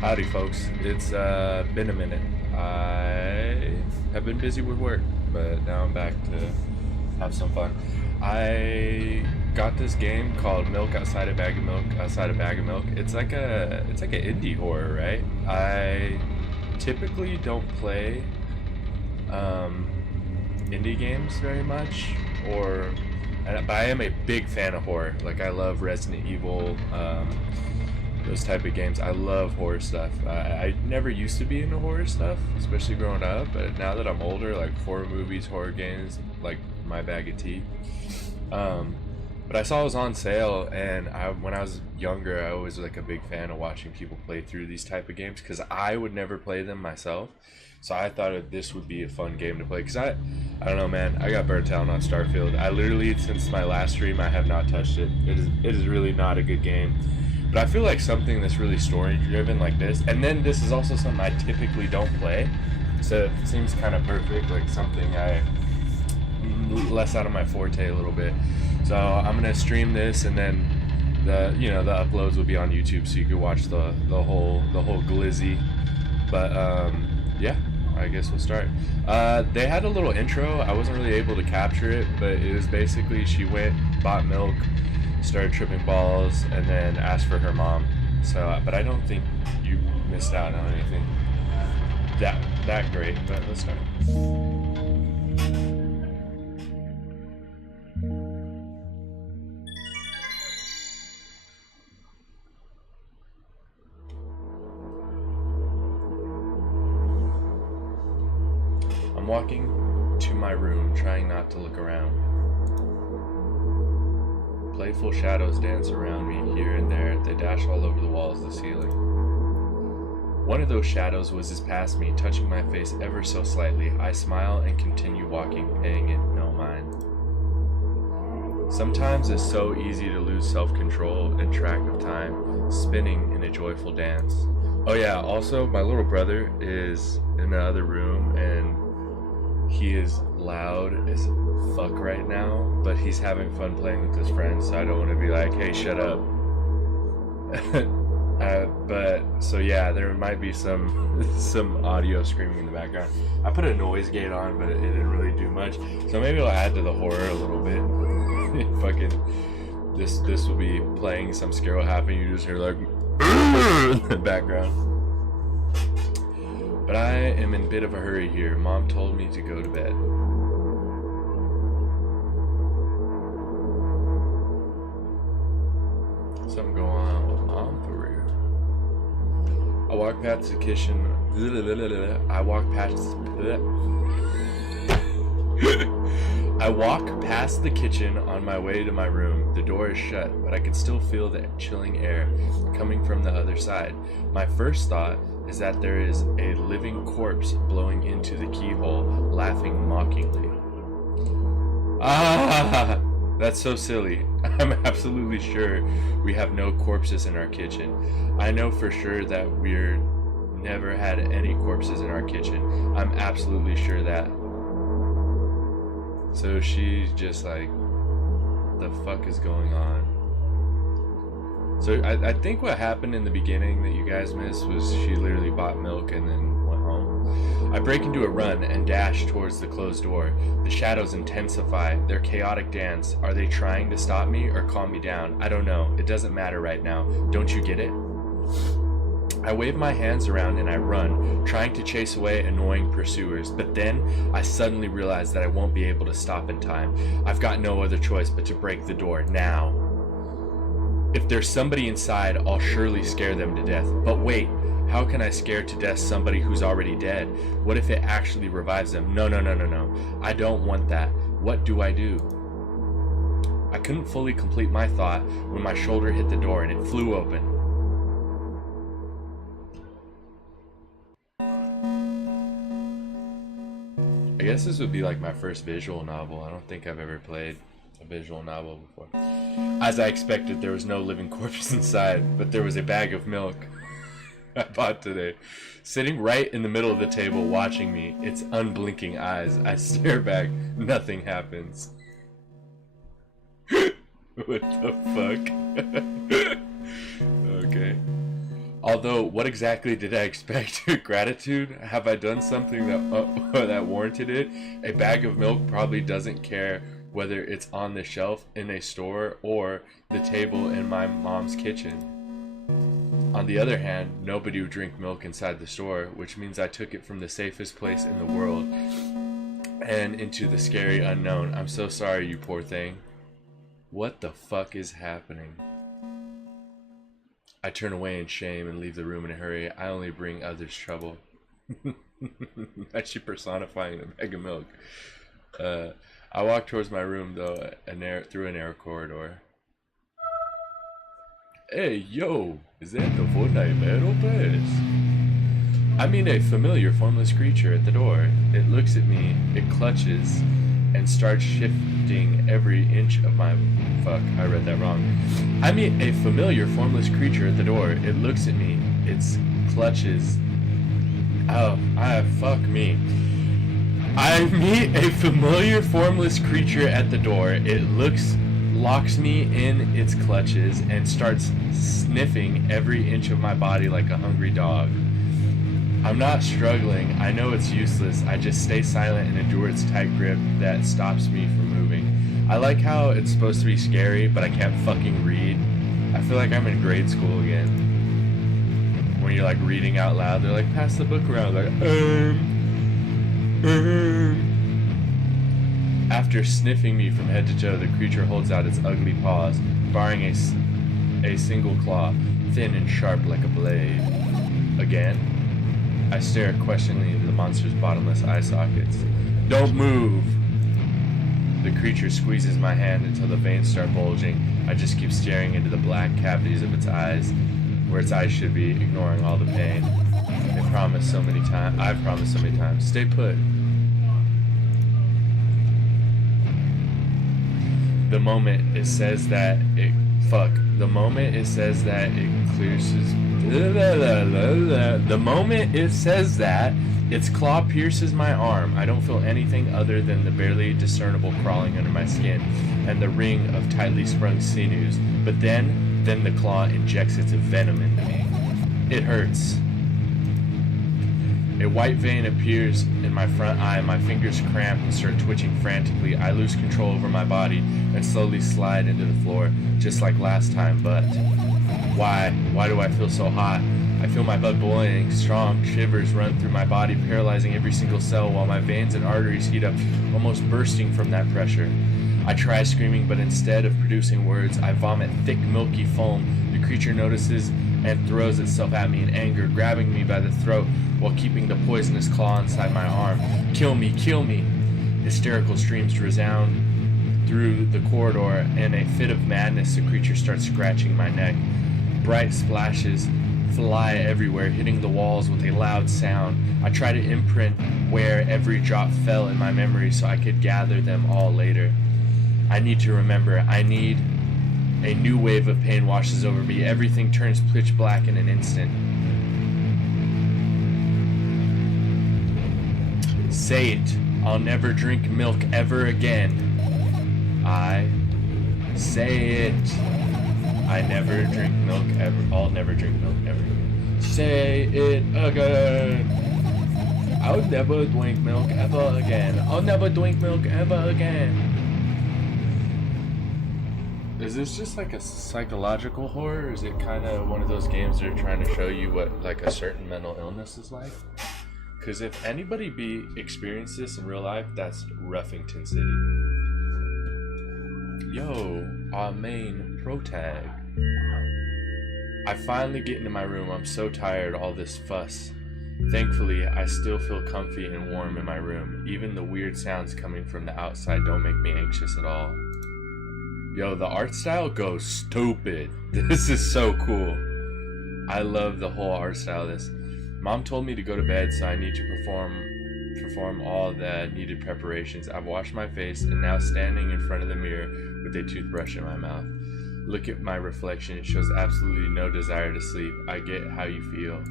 Howdy, folks. It's been a minute. I have been busy with work, but now I'm back to have some fun. I got this game called Milk Outside a Bag of Milk Outside a Bag of Milk. It's like an indie horror, right? I typically don't play indie games very much, but I am a big fan of horror. Like, I love Resident Evil. Those type of games. I love horror stuff. I never used to be into horror stuff, especially growing up, but now that I'm older, like horror movies, horror games, like my bag of tea. But I saw it was on sale, and when I was younger, I was like a big fan of watching people play through these type of games because I would never play them myself. So I thought this would be a fun game to play because I don't know, man. I got burnt out on Starfield. I literally, since my last stream, I have not touched it. It is really not a good game. But I feel like something that's really story driven like this, and then this is also something I typically don't play, so it seems kind of perfect, like something less out of my forte a little bit. So I'm gonna stream this, and then the uploads will be on YouTube, so you can watch the whole glizzy. But yeah, I guess we'll start. They had a little intro. I wasn't really able to capture it, but it was basically she went, bought milk, started tripping balls, and then asked for her mom. So, but I don't think you missed out on anything that great. But let's start. I'm walking to my room, trying not to look around. Playful shadows dance around me here and there. They dash all over the walls, the ceiling. One of those shadows whizzes past me, touching my face ever so slightly. I smile and continue walking, paying it no mind. Sometimes it's so easy to lose self-control and track of time, spinning in a joyful dance. Oh yeah, also my little brother is in the other room, and he is loud as fuck right now, but he's having fun playing with his friends, so I don't want to be like, hey, shut up. But so yeah, there might be some audio screaming in the background. I put a noise gate on, but it didn't really do much, so maybe I'll add to the horror a little bit. Fucking this will be playing, some scare will happen, you just hear like in the background. But I am in a bit of a hurry here. Mom told me to go to bed. Something going on with Mom for real. I walk past the kitchen. I walk past the kitchen on my way to my room. The door is shut, but I can still feel the chilling air coming from the other side. My first thought is that there is a living corpse blowing into the keyhole, laughing mockingly. Ah, that's so silly. I'm absolutely sure we have no corpses in our kitchen. I know for sure that we're never had any corpses in our kitchen. I'm absolutely sure that. So she's just like, the fuck is going on? So I think what happened in the beginning that you guys missed was she literally bought milk and then went home. I break into a run and dash towards the closed door. The shadows intensify, their chaotic dance. Are they trying to stop me or calm me down? I don't know. It doesn't matter right now. Don't you get it? I wave my hands around and I run, trying to chase away annoying pursuers, but then I suddenly realize that I won't be able to stop in time. I've got no other choice but to break the door now. If there's somebody inside, I'll surely scare them to death. But wait, how can I scare to death somebody who's already dead? What if it actually revives them? No. I don't want that. What do I do? I couldn't fully complete my thought when my shoulder hit the door and it flew open. I guess this would be like my first visual novel. I don't think I've ever played a visual novel before. As I expected, there was no living corpse inside, but there was a bag of milk I bought today, sitting right in the middle of the table watching me, its unblinking eyes. I stare back, nothing happens. What the fuck? Okay. Although, what exactly did I expect? Gratitude? Have I done something that that warranted it? A bag of milk probably doesn't care whether it's on the shelf in a store or the table in my mom's kitchen. On the other hand, nobody would drink milk inside the store, which means I took it from the safest place in the world and into the scary unknown. I'm so sorry, you poor thing. What the fuck is happening? I turn away in shame and leave the room in a hurry. I only bring others trouble. Actually personifying a bag of milk. I walk towards my room, though, through a narrow corridor. Hey, yo! Is that the Fortnite Battle Pass? I mean a familiar formless creature at the door. It looks at me, it clutches, and starts shifting every inch of my... Fuck, I read that wrong. I meet a familiar formless creature at the door. It looks at me, it clutches... Oh, fuck me. I meet a familiar formless creature at the door. It locks me in its clutches and starts sniffing every inch of my body like a hungry dog. I'm not struggling. I know it's useless. I just stay silent and endure its tight grip that stops me from moving. I like how it's supposed to be scary, but I can't fucking read. I feel like I'm in grade school again. When you're like reading out loud, they're like, pass the book around. Like, After sniffing me from head to toe, the creature holds out its ugly paws, barring a single claw, thin and sharp like a blade. Again? I stare questioningly into the monster's bottomless eye sockets. Don't move! The creature squeezes my hand until the veins start bulging. I just keep staring into the black cavities of its eyes, where its eyes should be, ignoring all the pain. I've promised so many times. Stay put. The moment it says that it its claw pierces my arm, I don't feel anything other than the barely discernible crawling under my skin and the ring of tightly sprung sinews. But then the claw injects its venom into me. It hurts. A white vein appears in my front eye, my fingers cramp and start twitching frantically. I lose control over my body and slowly slide into the floor, just like last time, but... Why do I feel so hot? I feel my blood boiling, strong shivers run through my body, paralyzing every single cell while my veins and arteries heat up, almost bursting from that pressure. I try screaming, but instead of producing words, I vomit thick, milky foam. The creature notices and throws itself at me in anger, grabbing me by the throat while keeping the poisonous claw inside my arm. Kill me, kill me! Hysterical screams resound through the corridor. In a fit of madness, the creature starts scratching my neck. Bright splashes fly everywhere, hitting the walls with a loud sound. I try to imprint where every drop fell in my memory so I could gather them all later. I need to remember. A new wave of pain washes over me. Everything turns pitch black in an instant. Say it. I'll never drink milk ever again. I say it. I never drink milk ever. I'll never drink milk ever again. Say it again. I'll never drink milk ever again. I'll never drink milk ever again. Is this just like a psychological horror, or is it kind of one of those games that are trying to show you what like a certain mental illness is like? Because if anybody experienced this in real life, that's Ruffington City. Yo, our main protag. I finally get into my room. I'm so tired of all this fuss. Thankfully, I still feel comfy and warm in my room. Even the weird sounds coming from the outside don't make me anxious at all. Yo, the art style goes stupid. This is so cool. I love the whole art style of this. Mom told me to go to bed, so I need to perform all the needed preparations. I've washed my face and now standing in front of the mirror with a toothbrush in my mouth. Look at my reflection. It shows absolutely no desire to sleep. I get how you feel.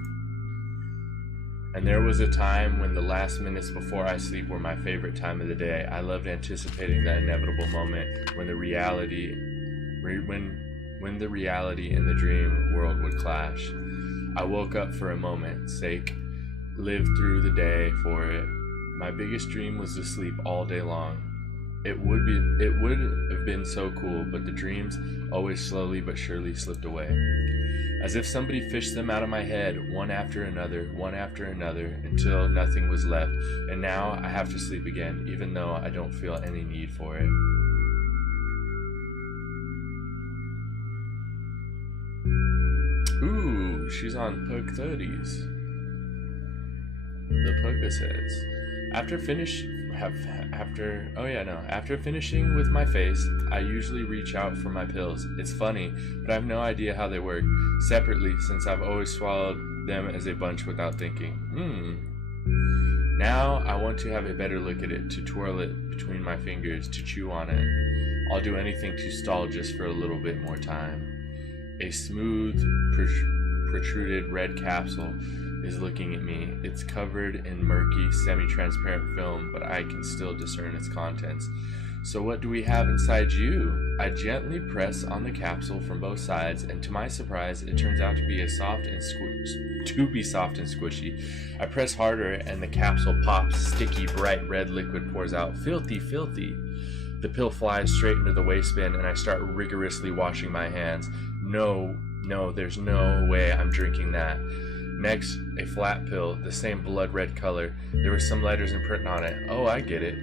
And there was a time when the last minutes before I sleep were my favorite time of the day. I loved anticipating that inevitable moment when the reality and the dream world would clash. I woke up for a moment's sake, lived through the day for it. My biggest dream was to sleep all day long. It would have been so cool, but the dreams always slowly but surely slipped away. As if somebody fished them out of my head, one after another, until nothing was left. And now I have to sleep again, even though I don't feel any need for it. Ooh, she's on Pug 30s. The Puka says, after finishing with my face, I usually reach out for my pills. It's funny, but I have no idea how they work separately since I've always swallowed them as a bunch without thinking. Now I want to have a better look at it, to twirl it between my fingers, to chew on it. I'll do anything to stall just for a little bit more time. A smooth, protruded red capsule is looking at me. It's covered in murky, semi-transparent film, but I can still discern its contents. So what do we have inside you? I gently press on the capsule from both sides, and to my surprise, it turns out to be soft and squishy. I press harder, and the capsule pops. Sticky, bright red liquid pours out. Filthy, filthy. The pill flies straight into the waste bin, and I start rigorously washing my hands. No, there's no way I'm drinking that. Next, a flat pill, the same blood red color. There were some letters and print on it. Oh, I get it.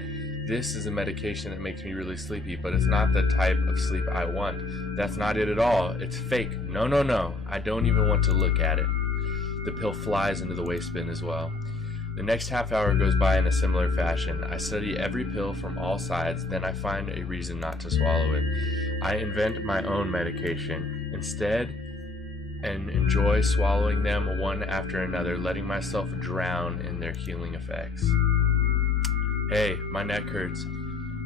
This is a medication that makes me really sleepy, but it's not the type of sleep I want. That's not it at all. It's fake. No. I don't even want to look at it. The pill flies into the waste bin as well. The next half hour goes by in a similar fashion. I study every pill from all sides, then I find a reason not to swallow it. I invent my own medication instead and enjoy swallowing them one after another, letting myself drown in their healing effects. Hey, my neck hurts.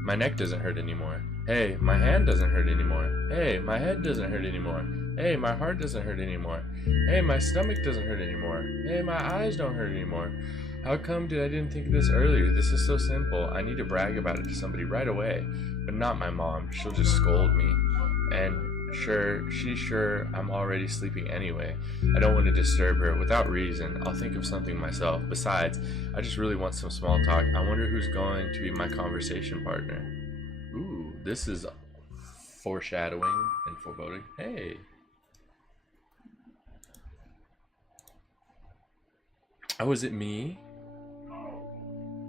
My neck doesn't hurt anymore. Hey, my hand doesn't hurt anymore. Hey, my head doesn't hurt anymore. Hey, my heart doesn't hurt anymore. Hey, my stomach doesn't hurt anymore. Hey, my eyes don't hurt anymore. How come I didn't think of this earlier? This is so simple. I need to brag about it to somebody right away. But not my mom. She'll just scold me. And she's sure I'm already sleeping anyway. I don't want to disturb her. Without reason, I'll think of something myself. Besides, I just really want some small talk. I wonder who's going to be my conversation partner. Ooh, this is foreshadowing and foreboding. Hey. Oh, is it me?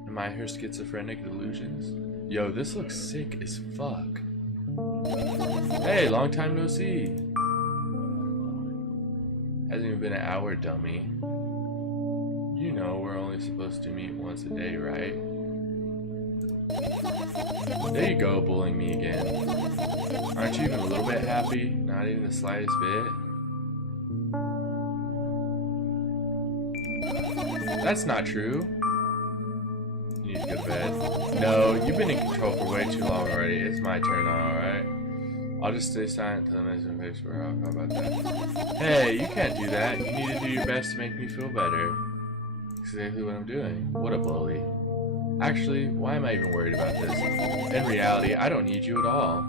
Am I her schizophrenic delusions? Yo, this looks sick as fuck. Hey, long time no see. Hasn't even been an hour, dummy. You know we're only supposed to meet once a day, right? There you go, bullying me again. Aren't you even a little bit happy? Not even the slightest bit? That's not true. You need to go to bed. No, you've been in control for way too long already. It's my turn now, alright? I'll just stay silent until the minutes in place. How about that? Hey, you can't do that. You need to do your best to make me feel better. Exactly what I'm doing. What a bully. Actually, why am I even worried about this? In reality, I don't need you at all.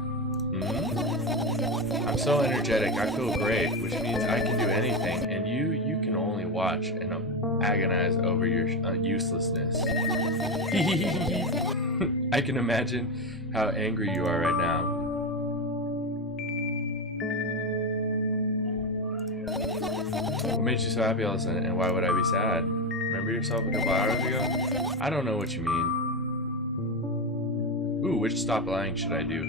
I'm so energetic, I feel great, which means I can do anything, and you can only watch and agonize over your uselessness. I can imagine how angry you are right now. What made you so happy all of a sudden, and why would I be sad? Remember yourself a couple hours ago? I don't know what you mean. Ooh, which stop lying should I do?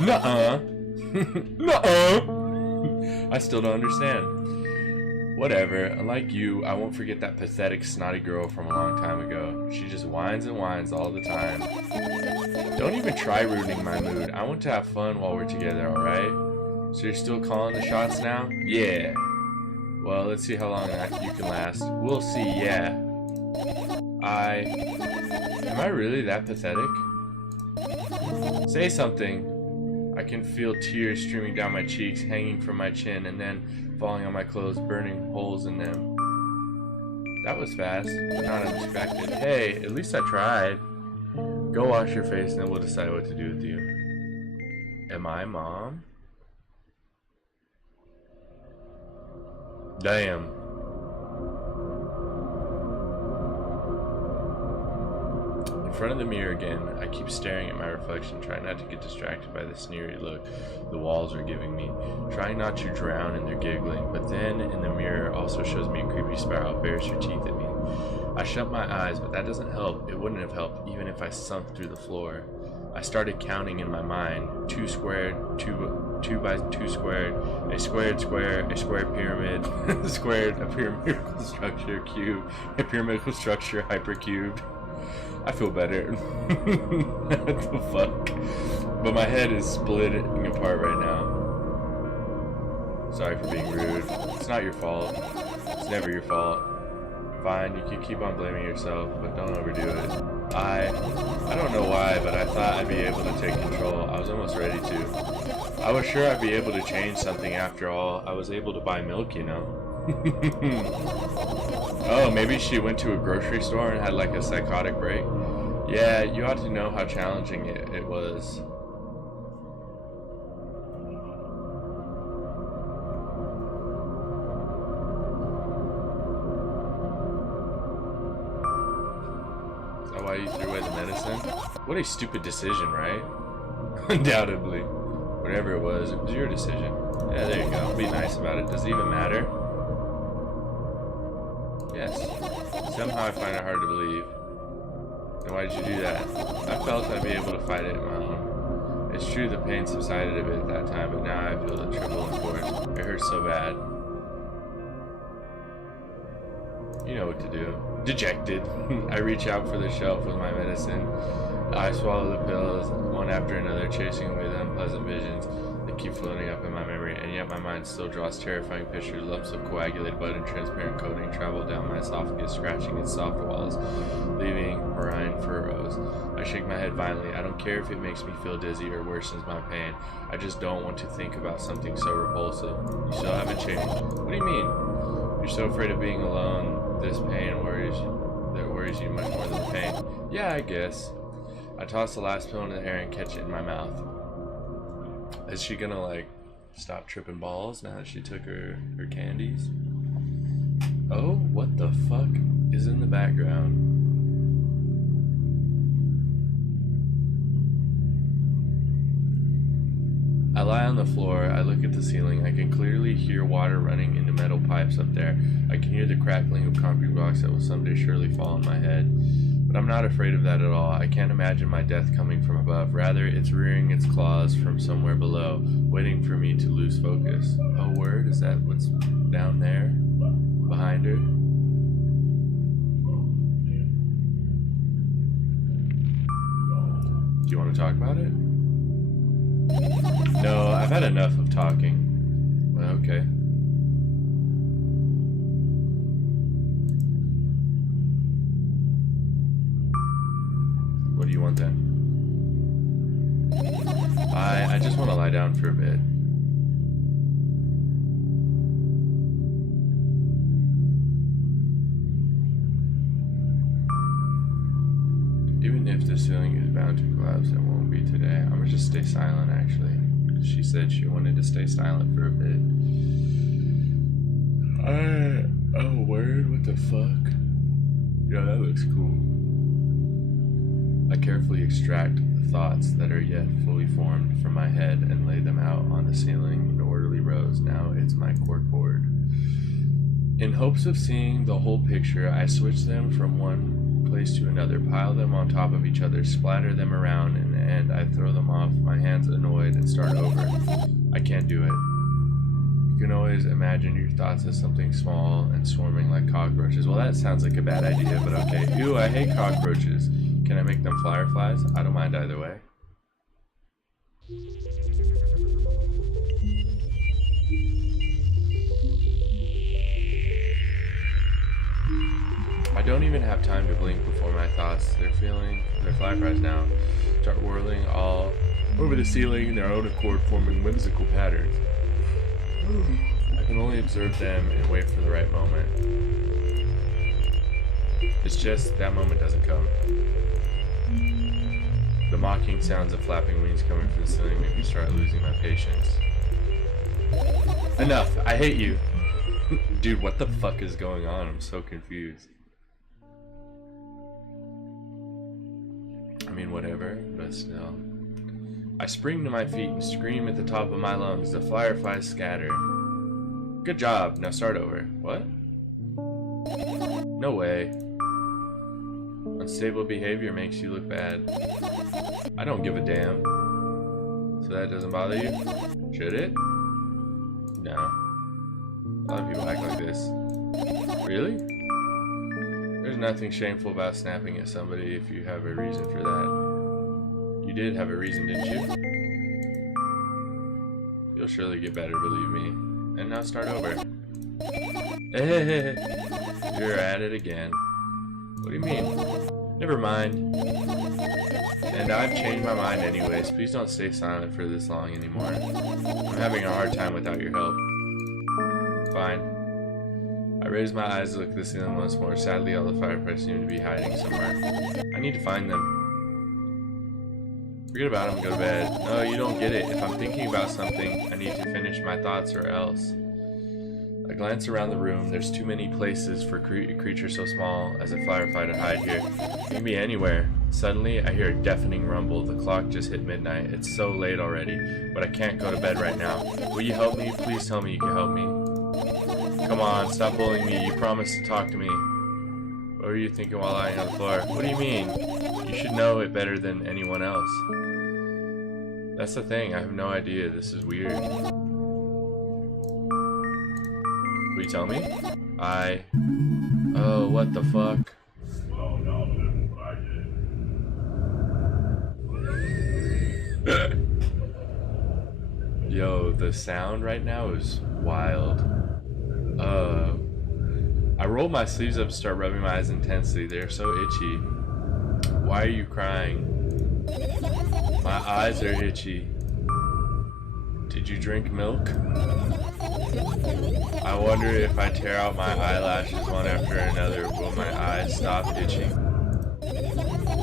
Nuh-uh. Nuh-uh. I still don't understand. Whatever, unlike you, I won't forget that pathetic, snotty girl from a long time ago. She just whines and whines all the time. Don't even try ruining my mood. I want to have fun while we're together, alright? So you're still calling the shots now? Yeah. Well, let's see how long you can last. We'll see, yeah. Am I really that pathetic? Say something. I can feel tears streaming down my cheeks, hanging from my chin, and then falling on my clothes, burning holes in them. That was fast, but not unexpected. Hey, at least I tried. Go wash your face, and then we'll decide what to do with you. Am I mom? Damn. In front of the mirror again, I keep staring at my reflection, trying not to get distracted by the sneery look the walls are giving me, trying not to drown in their giggling, but then in the mirror also shows me a creepy spiral, bares her teeth at me. I shut my eyes, but that doesn't help. It wouldn't have helped even if I sunk through the floor. I started counting in my mind, 2 squared, 2 by 2 squared, a squared square, a square pyramid, squared, a pyramidal structure, cube, a pyramidal structure, hypercubed. I feel better. What the fuck? But my head is splitting apart right now. Sorry for being rude. It's not your fault. It's never your fault. Fine, you can keep on blaming yourself, but don't overdo it. I don't know why, but I thought I'd be able to take control. I was almost ready to. I was sure I'd be able to change something after all. I was able to buy milk, you know. Oh, maybe she went to a grocery store and had like a psychotic break. Yeah, you ought to know how challenging it was. Is that why you threw away the medicine? What a stupid decision, right? Undoubtedly. Whatever it was your decision. Yeah, there you go. Be nice about it. Does it even matter? Yes. Somehow I find it hard to believe. Then why did you do that? I felt I'd be able to fight it on my own. It's true the pain subsided a bit at that time, but now I feel the triple in force. It hurts so bad. You know what to do. Dejected. I reach out for the shelf with my medicine. I swallow the pills, one after another, chasing away the unpleasant visions that keep floating up in my memory, and yet my mind still draws terrifying pictures. Lumps of coagulated blood and transparent coating travel down my esophagus, scratching its soft walls, leaving marine furrows. I shake my head violently. I don't care if it makes me feel dizzy or worsens my pain. I just don't want to think about something so repulsive. You still haven't changed. What do you mean? You're so afraid of being alone. This pain worries you much more than the pain. Yeah, I guess. I toss the last pill into the air and catch it in my mouth. Is she gonna like stop tripping balls now that she took her candies? Oh, what the fuck is in the background? I lie on the floor, I look at the ceiling. I can clearly hear water running into metal pipes up there. I can hear the crackling of concrete blocks that will someday surely fall on my head. But I'm not afraid of that at all. I can't imagine my death coming from above. Rather, it's rearing its claws from somewhere below, waiting for me to lose focus. Oh, word? Is that what's down there? Behind her? Do you want to talk about it? No, I've had enough of talking. Okay. What do you want then? I just want to lie down for a bit. Even if the ceiling is bound to collapse, it won't be today. I'm gonna just stay silent, actually. She said she wanted to stay silent for a bit. Oh, word? What the fuck? Yeah, that looks cool. I carefully extract the thoughts that are yet fully formed from my head and lay them out on the ceiling in orderly rows. Now it's my corkboard. In hopes of seeing the whole picture, I switch them from one place to another, pile them on top of each other, splatter them around, and in the end I throw them off, my hands annoyed, and start over. I can't do it. You can always imagine your thoughts as something small and swarming like cockroaches. Well, that sounds like a bad idea, but okay. Ew, I hate cockroaches. Can I make them fireflies? I don't mind either way. I don't even have time to blink before my thoughts, they're fireflies now, start whirling all over the ceiling in their own accord, forming whimsical patterns. I can only observe them and wait for the right moment. It's just that moment doesn't come. The mocking sounds of flapping wings coming from the ceiling make me start losing my patience. Enough! I hate you! Dude, what the fuck is going on? I'm so confused. I mean, whatever, but still. I spring to my feet and scream at the top of my lungs. The fireflies scatter. Good job. Now start over. What? No way. Unstable behavior makes you look bad. I don't give a damn. So that doesn't bother you? Should it? No. A lot of people act like this. Really? There's nothing shameful about snapping at somebody if you have a reason for that. You did have a reason, didn't you? You'll surely get better, believe me. And now start over. You're at it again. What do you mean? Never mind. And I've changed my mind anyways. Please don't stay silent for this long anymore. I'm having a hard time without your help. Fine. I raise my eyes to look at the ceiling once more. Sadly, all the fireflies seem to be hiding somewhere. I need to find them. Forget about them and go to bed. No, you don't get it. If I'm thinking about something, I need to finish my thoughts or else. I glance around the room. There's too many places for a creature so small as a firefly to hide here. It can be anywhere. Suddenly, I hear a deafening rumble. The clock just hit midnight. It's so late already, but I can't go to bed right now. Will you help me? Please tell me you can help me. Come on, stop bullying me. You promised to talk to me. What were you thinking while lying on the floor? What do you mean? You should know it better than anyone else. That's the thing. I have no idea. This is weird. Will you tell me? Oh, what the fuck? Yo, the sound right now is wild. I roll my sleeves up and start rubbing my eyes intensely. They're so itchy. Why are you crying? My eyes are itchy. Did you drink milk? I wonder if I tear out my eyelashes one after another, will my eyes stop itching?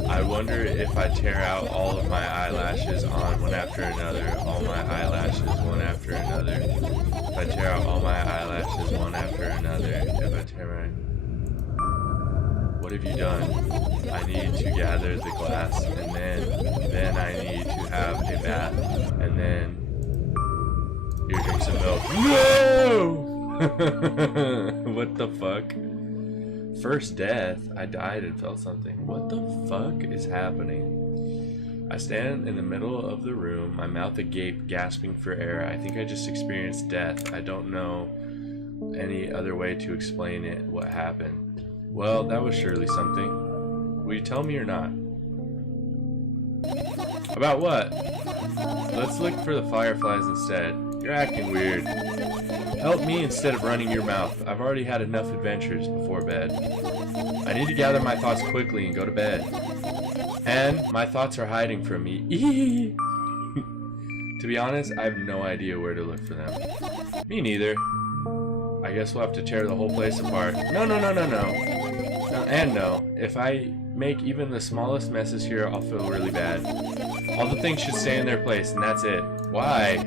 I wonder if I tear out all of my eyelashes on one after another, all my eyelashes one after another. If I tear out all my eyelashes one after another, if I tear my... What have you done? I need to gather the glass, and then I need to have a bath, and then... Here, drink some milk. No! What the fuck? First death, I died and felt something. What the fuck is happening? I stand in the middle of the room, my mouth agape, gasping for air. I think I just experienced death. I don't know any other way to explain it, what happened. Well, that was surely something. Will you tell me or not? About what? Let's look for the fireflies instead. You're acting weird. Help me instead of running your mouth. I've already had enough adventures before bed. I need to gather my thoughts quickly and go to bed. And my thoughts are hiding from me. To be honest, I have no idea where to look for them. Me neither. I guess we'll have to tear the whole place apart. No. And no. If I make even the smallest messes here, I'll feel really bad. All the things should stay in their place, and that's it. Why?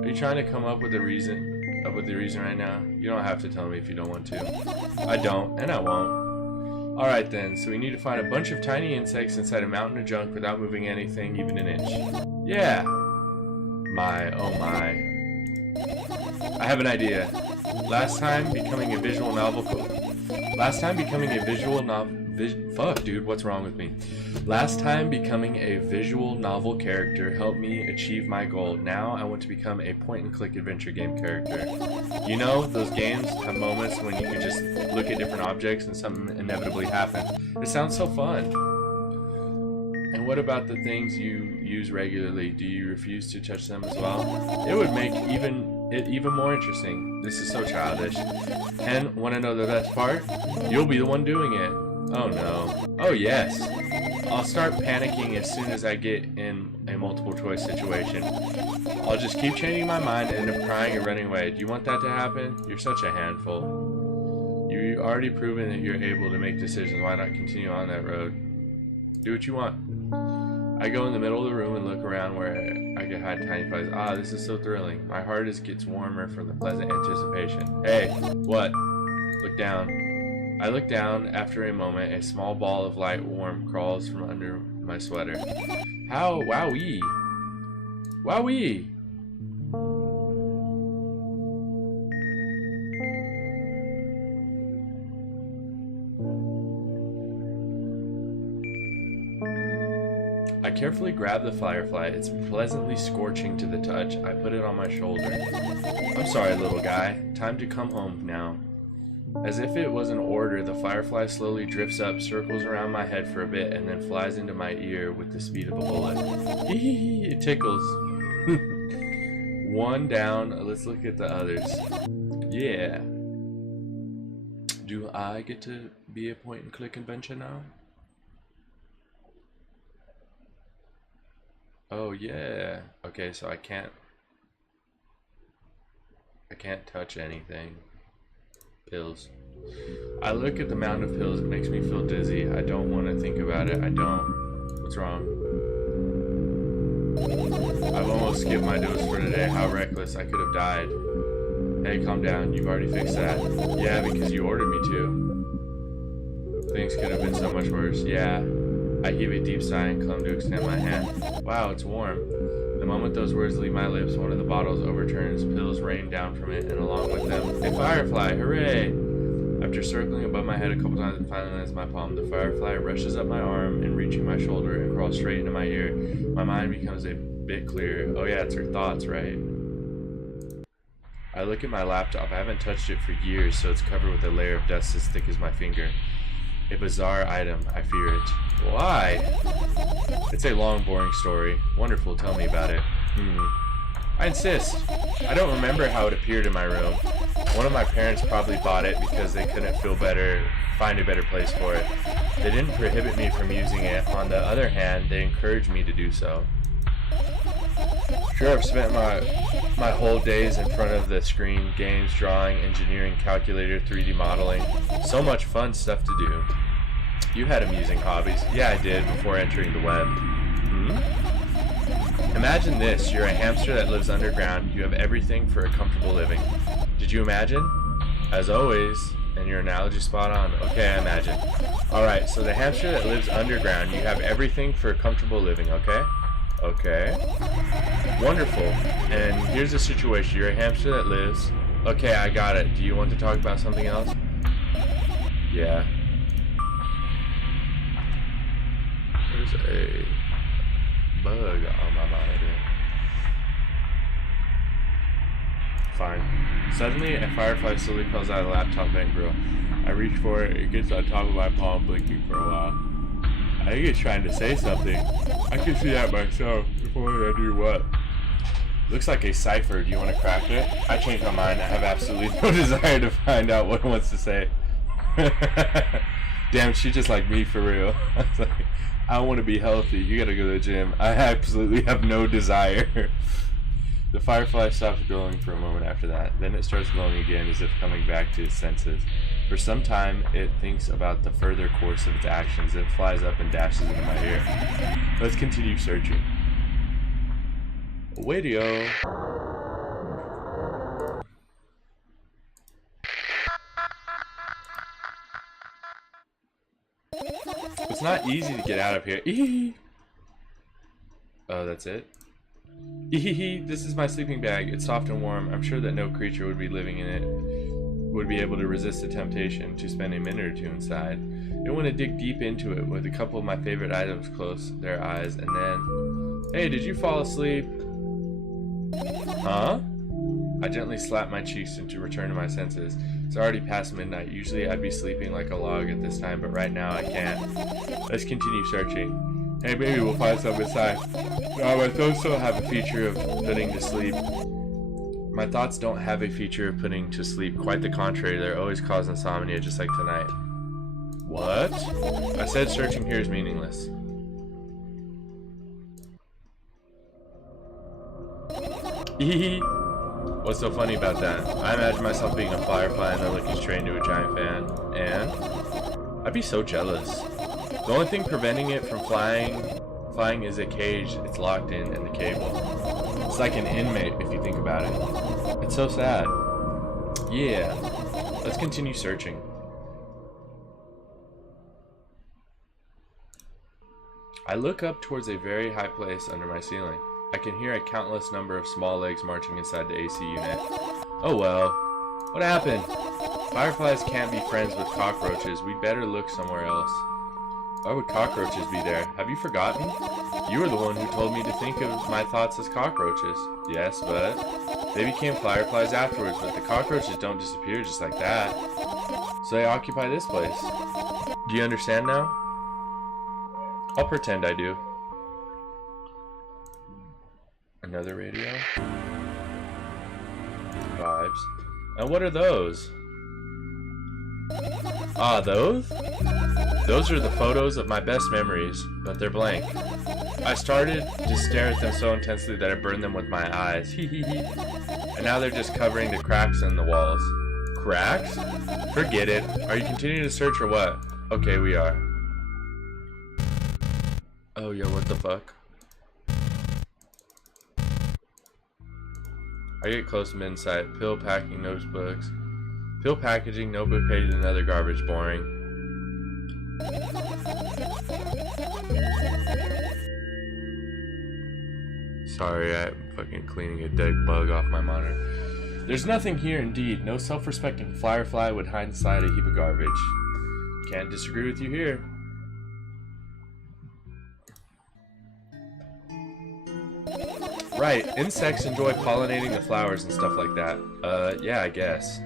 Are you trying to come up with the reason right now? You don't have to tell me if you don't want to. I don't, and I won't. Alright then, so we need to find a bunch of tiny insects inside a mountain of junk without moving anything even an inch. Yeah. My, oh my. I have an idea. Last time becoming a visual novel fuck, dude, what's wrong with me? Last time becoming a visual novel character helped me achieve my goal. Now I want to become a point-and-click adventure game character. You know, those games have moments when you can just look at different objects and something inevitably happens. It sounds so fun. And what about the things you use regularly? Do you refuse to touch them as well? It would make it even more interesting. This is so childish. And want to know the best part? You'll be the one doing it. Oh no. Oh yes. I'll start panicking as soon as I get in a multiple choice situation. I'll just keep changing my mind and end up crying and running away. Do you want that to happen? You're such a handful. You've already proven that you're able to make decisions. Why not continue on that road? Do what you want. I go in the middle of the room and look around where I can hide tiny flies. Ah, this is so thrilling. My heart gets warmer from the pleasant anticipation. Hey, what? Look down. I look down. After a moment, a small ball of light warmth crawls from under my sweater. How? Wowee! Wowee! I carefully grab the firefly. It's pleasantly scorching to the touch. I put it on my shoulder. I'm sorry, little guy. Time to come home now. As if it was an order, the firefly slowly drifts up, circles around my head for a bit, and then flies into my ear with the speed of a bullet. It tickles. One down. Let's look at the others. Yeah. Do I get to be a point and click adventure now? Oh yeah. Okay, so I can't touch anything. Pills. I look at the mound of pills. It makes me feel dizzy. I don't want to think about it. I don't. What's wrong? I've almost skipped my dose for today. How reckless. I could have died. Hey, calm down. You've already fixed that. Yeah, because you ordered me to. Things could have been so much worse. Yeah. I heave a deep sigh and come to extend my hand. Wow, it's warm. The moment those words leave my lips, one of the bottles overturns. Pills rain down from it, and along with them, a firefly. Hooray! After circling above my head a couple times and finally lands my palm, the firefly rushes up my arm and reaching my shoulder and crawls straight into my ear. My mind becomes a bit clearer. Oh yeah, it's her thoughts, right? I look at my laptop. I haven't touched it for years, so it's covered with a layer of dust as thick as my finger. A bizarre item. I fear it. Why? It's a long, boring story. Wonderful. Tell me about it. I insist. I don't remember how it appeared in my room. One of my parents probably bought it because they couldn't find a better place for it. They didn't prohibit me from using it. On the other hand, they encouraged me to do so. Sure, I've spent my whole days in front of the screen, games, drawing, engineering, calculator, 3D modeling. So much fun stuff to do. You had amusing hobbies. Yeah, I did, before entering the web. Imagine this. You're a hamster that lives underground. You have everything for a comfortable living. Did you imagine? As always, and your analogy spot on. Okay, I imagine. Alright, so the hamster that lives underground, you have everything for a comfortable living, okay? Okay. Wonderful. And here's the situation. You're a hamster that lives... Okay, I got it. Do you want to talk about something else? Yeah. There's a bug on my monitor. Fine. Suddenly, a firefly slowly crawls out of the laptop vent grill. I reach for it. It gets on top of my palm, blinking for a while. I think it's trying to say something. I can see that myself. Before I do what? Looks like a cipher. Do you want to crack it? I changed my mind. I have absolutely no desire to find out what it wants to say. Damn, she's just like me for real. I was like, I want to be healthy. You gotta go to the gym. I absolutely have no desire. The firefly stops glowing for a moment after that. Then it starts glowing again as if coming back to its senses. For some time, it thinks about the further course of its actions, then flies up and dashes into my ear. Let's continue searching. Wadio. It's not easy to get out of here. Oh, that's it? This is my sleeping bag. It's soft and warm. I'm sure that no creature would be living in it would be able to resist the temptation to spend a minute or two inside. I want to dig deep into it with a couple of my favorite items close their eyes, and then... Hey, did you fall asleep? Huh? I gently slap my cheeks to return to my senses. It's already past midnight. Usually I'd be sleeping like a log at this time, but right now I can't. Let's continue searching. Hey, maybe we'll find something inside. No, my thoughts don't have a feature of putting to sleep. My thoughts don't have a feature of putting to sleep. Quite the contrary, they're always cause insomnia, just like tonight. What? I said searching here is meaningless. What's so funny about that? I imagine myself being a firefly and then looking straight into a giant fan. And? I'd be so jealous. The only thing preventing it from Flying is a cage it's locked in and the cable. It's like an inmate if you think about it. It's so sad. Yeah. Let's continue searching. I look up towards a very high place under my ceiling. I can hear a countless number of small legs marching inside the AC unit. Oh well. What happened? Fireflies can't be friends with cockroaches. We'd better look somewhere else. Why would cockroaches be there? Have you forgotten? You were the one who told me to think of my thoughts as cockroaches. Yes, but they became fireflies afterwards, but the cockroaches don't disappear just like that. So they occupy this place. Do you understand now? I'll pretend I do. Another radio. Vibes. And what are those? Ah, those? Those are the photos of my best memories, but they're blank. I started to stare at them so intensely that I burned them with my eyes. Hee hee hee. And now they're just covering the cracks in the walls. Cracks? Forget it. Are you continuing to search or what? Okay, we are. Oh, yo, what the fuck? I get close to midnight. Pill packing notebooks. Pill packaging, notebook pages, and other garbage. Boring. Sorry, I'm fucking cleaning a dead bug off my monitor. There's nothing here indeed. No self-respecting firefly would hide inside a heap of garbage. Can't disagree with you here. Right, insects enjoy pollinating the flowers and stuff like that. Yeah, I guess.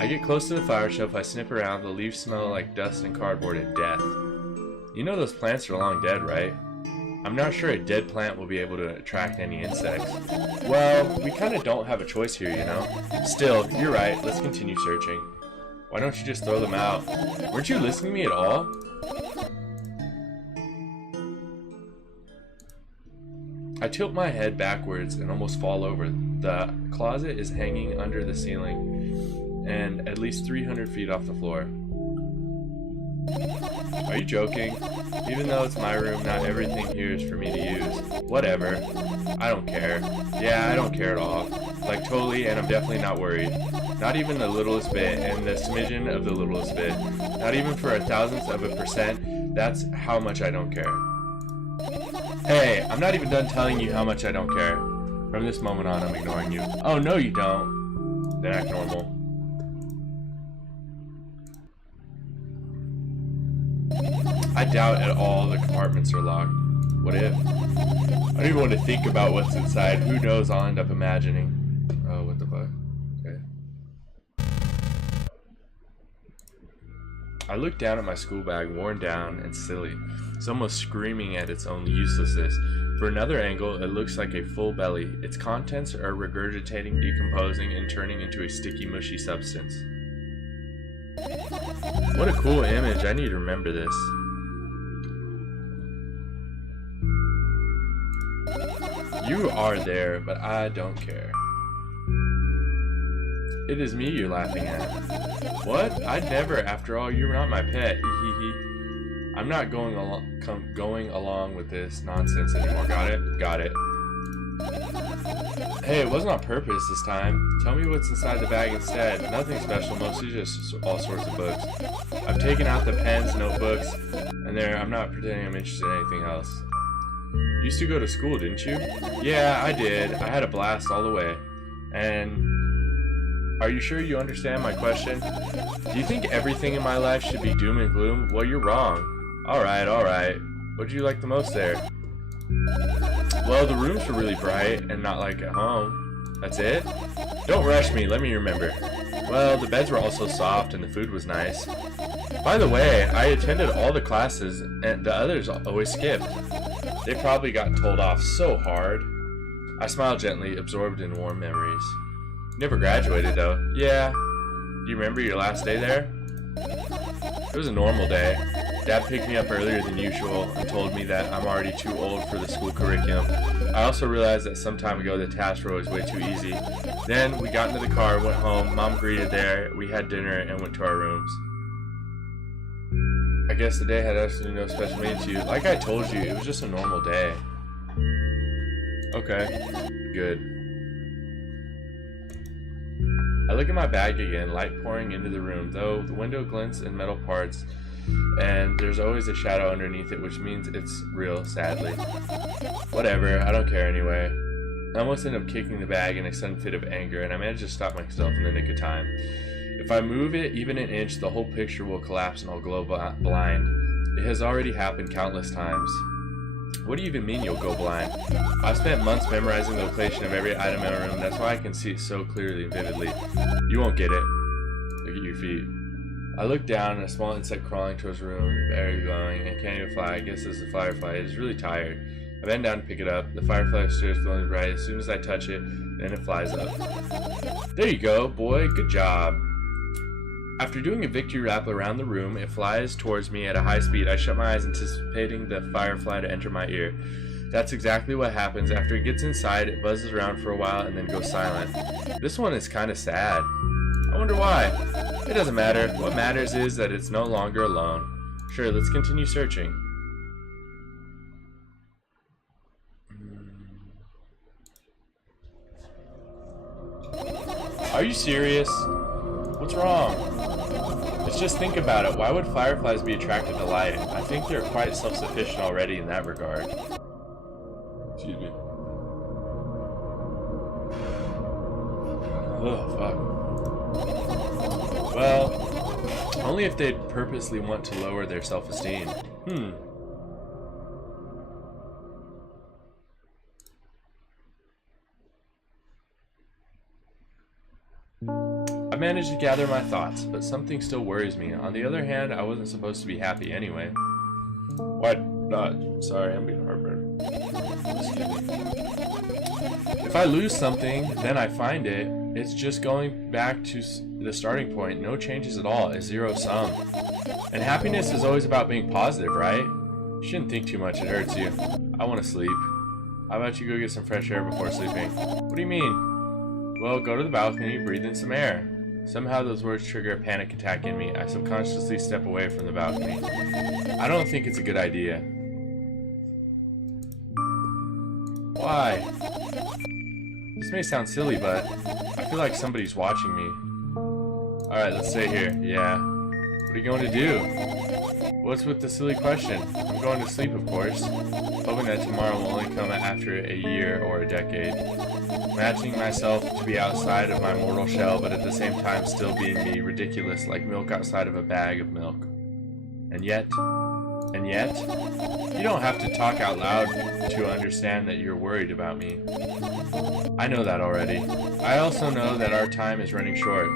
I get close to the flower shelf, I sniff around, the leaves smell like dust and cardboard and death. You know those plants are long dead, right? I'm not sure a dead plant will be able to attract any insects. Well, we kinda don't have a choice here, you know? Still, you're right, let's continue searching. Why don't you just throw them out? Weren't you listening to me at all? I tilt my head backwards and almost fall over. The closet is hanging under the ceiling and at least 300 feet off the floor. Are you joking? Even though it's my room, not everything here is for me to use. Whatever. I don't care. Yeah, I don't care at all. Like totally, and I'm definitely not worried. Not even the littlest bit, and the smidgen of the littlest bit. Not even for a thousandth of a percent. That's how much I don't care. Hey, I'm not even done telling you how much I don't care. From this moment on, I'm ignoring you. Oh, no you don't. Then act normal. I doubt at all the compartments are locked. What if? I don't even want to think about what's inside. Who knows, I'll end up imagining. Oh, what the fuck? Okay. I look down at my school bag, worn down and silly. It's almost screaming at its own uselessness. For another angle, it looks like a full belly. Its contents are regurgitating, decomposing, and turning into a sticky, mushy substance. What a cool image. I need to remember this. You are there, but I don't care. It is me you're laughing at. What? I'd never. After all, you're not my pet. Hee. I'm not going along with this nonsense anymore. Got it? Got it. Hey, it wasn't on purpose this time. Tell me what's inside the bag instead. Nothing special, mostly just all sorts of books. I've taken out the pens, notebooks, and I'm not pretending I'm interested in anything else. You used to go to school, didn't you? Yeah, I did. I had a blast all the way. And are you sure you understand my question? Do you think everything in my life should be doom and gloom? Well, you're wrong. Alright. What did you like the most there? Well, the rooms were really bright and not like at home. That's it? Don't rush me, let me remember. Well, the beds were also soft and the food was nice. By the way, I attended all the classes and the others always skipped. They probably got told off so hard. I smiled gently, absorbed in warm memories. Never graduated though. Yeah. Do you remember your last day there? It was a normal day. Dad picked me up earlier than usual and told me that I'm already too old for the school curriculum. I also realized that some time ago the tasks were always way too easy. Then we got into the car, went home, Mom greeted there, we had dinner and went to our rooms. I guess the day had absolutely no special meaning to you. Like I told you, it was just a normal day. Okay, good. I look at my bag again, light pouring into the room, though the window glints in metal parts, and there's always a shadow underneath it, which means it's real, sadly. Whatever, I don't care anyway. I almost end up kicking the bag in a sudden fit of anger, and I manage to stop myself in the nick of time. If I move it even an inch, the whole picture will collapse and I'll go blind. It has already happened countless times. What do you even mean you'll go blind? I've spent months memorizing the location of every item in my room. That's why I can see it so clearly and vividly. You won't get it. Look at your feet. I look down and a small insect crawling towards the room, very glowing, and can't even fly. I guess it's a firefly. It is really tired. I bend down to pick it up. The firefly stirs glowing bright. As soon as I touch it, then it flies up. There you go, boy. Good job. After doing a victory lap around the room, it flies towards me at a high speed. I shut my eyes, anticipating the firefly to enter my ear. That's exactly what happens. After it gets inside, it buzzes around for a while and then goes silent. This one is kind of sad. I wonder why. It doesn't matter. What matters is that it's no longer alone. Sure, let's continue searching. Are you serious? What's wrong? Let's just think about it. Why would fireflies be attracted to light? I think they're quite self-sufficient already in that regard. Excuse me. Oh, fuck. Well, only if they'd purposely want to lower their self-esteem. I managed to gather my thoughts, but something still worries me. On the other hand, I wasn't supposed to be happy anyway. Why not? Sorry, I'm being heartburned. Excuse me. If I lose something, then I find it. It's just going back to the starting point. No changes at all. It's zero sum. And happiness is always about being positive, right? You shouldn't think too much. It hurts you. I want to sleep. How about you go get some fresh air before sleeping? What do you mean? Well, go to the balcony, breathe in some air. Somehow those words trigger a panic attack in me. I subconsciously step away from the balcony. I don't think it's a good idea. Why? This may sound silly, but I feel like somebody's watching me. Alright, let's stay here. Yeah. What are you going to do? What's with the silly question? I'm going to sleep, of course. Hoping that tomorrow will only come after a year or a decade. Imagining myself to be outside of my mortal shell, but at the same time still being me, ridiculous, like milk outside of a bag of milk. And yet, you don't have to talk out loud to understand that you're worried about me. I know that already. I also know that our time is running short.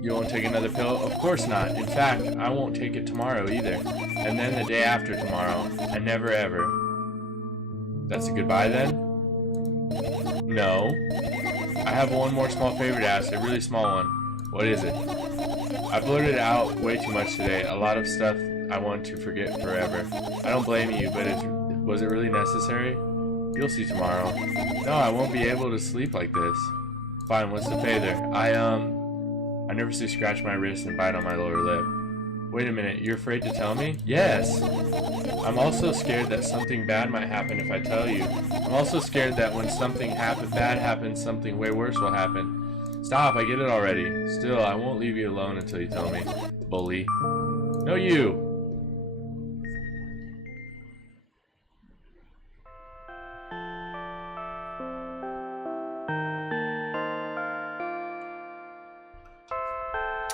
You won't take another pill? Of course not. In fact, I won't take it tomorrow either. And then the day after tomorrow. And never ever. That's a goodbye then? No. I have one more small favor to ask, a really small one. What is it? I blurted out way too much today. A lot of stuff I want to forget forever. I don't blame you, but was it really necessary? You'll see tomorrow. No, I won't be able to sleep like this. Fine, what's the favor? I nervously scratch my wrist and bite on my lower lip. Wait a minute, you're afraid to tell me? Yes! I'm also scared that something bad might happen if I tell you. I'm also scared that when something bad happens, something way worse will happen. Stop, I get it already. Still, I won't leave you alone until you tell me. Bully. No, you!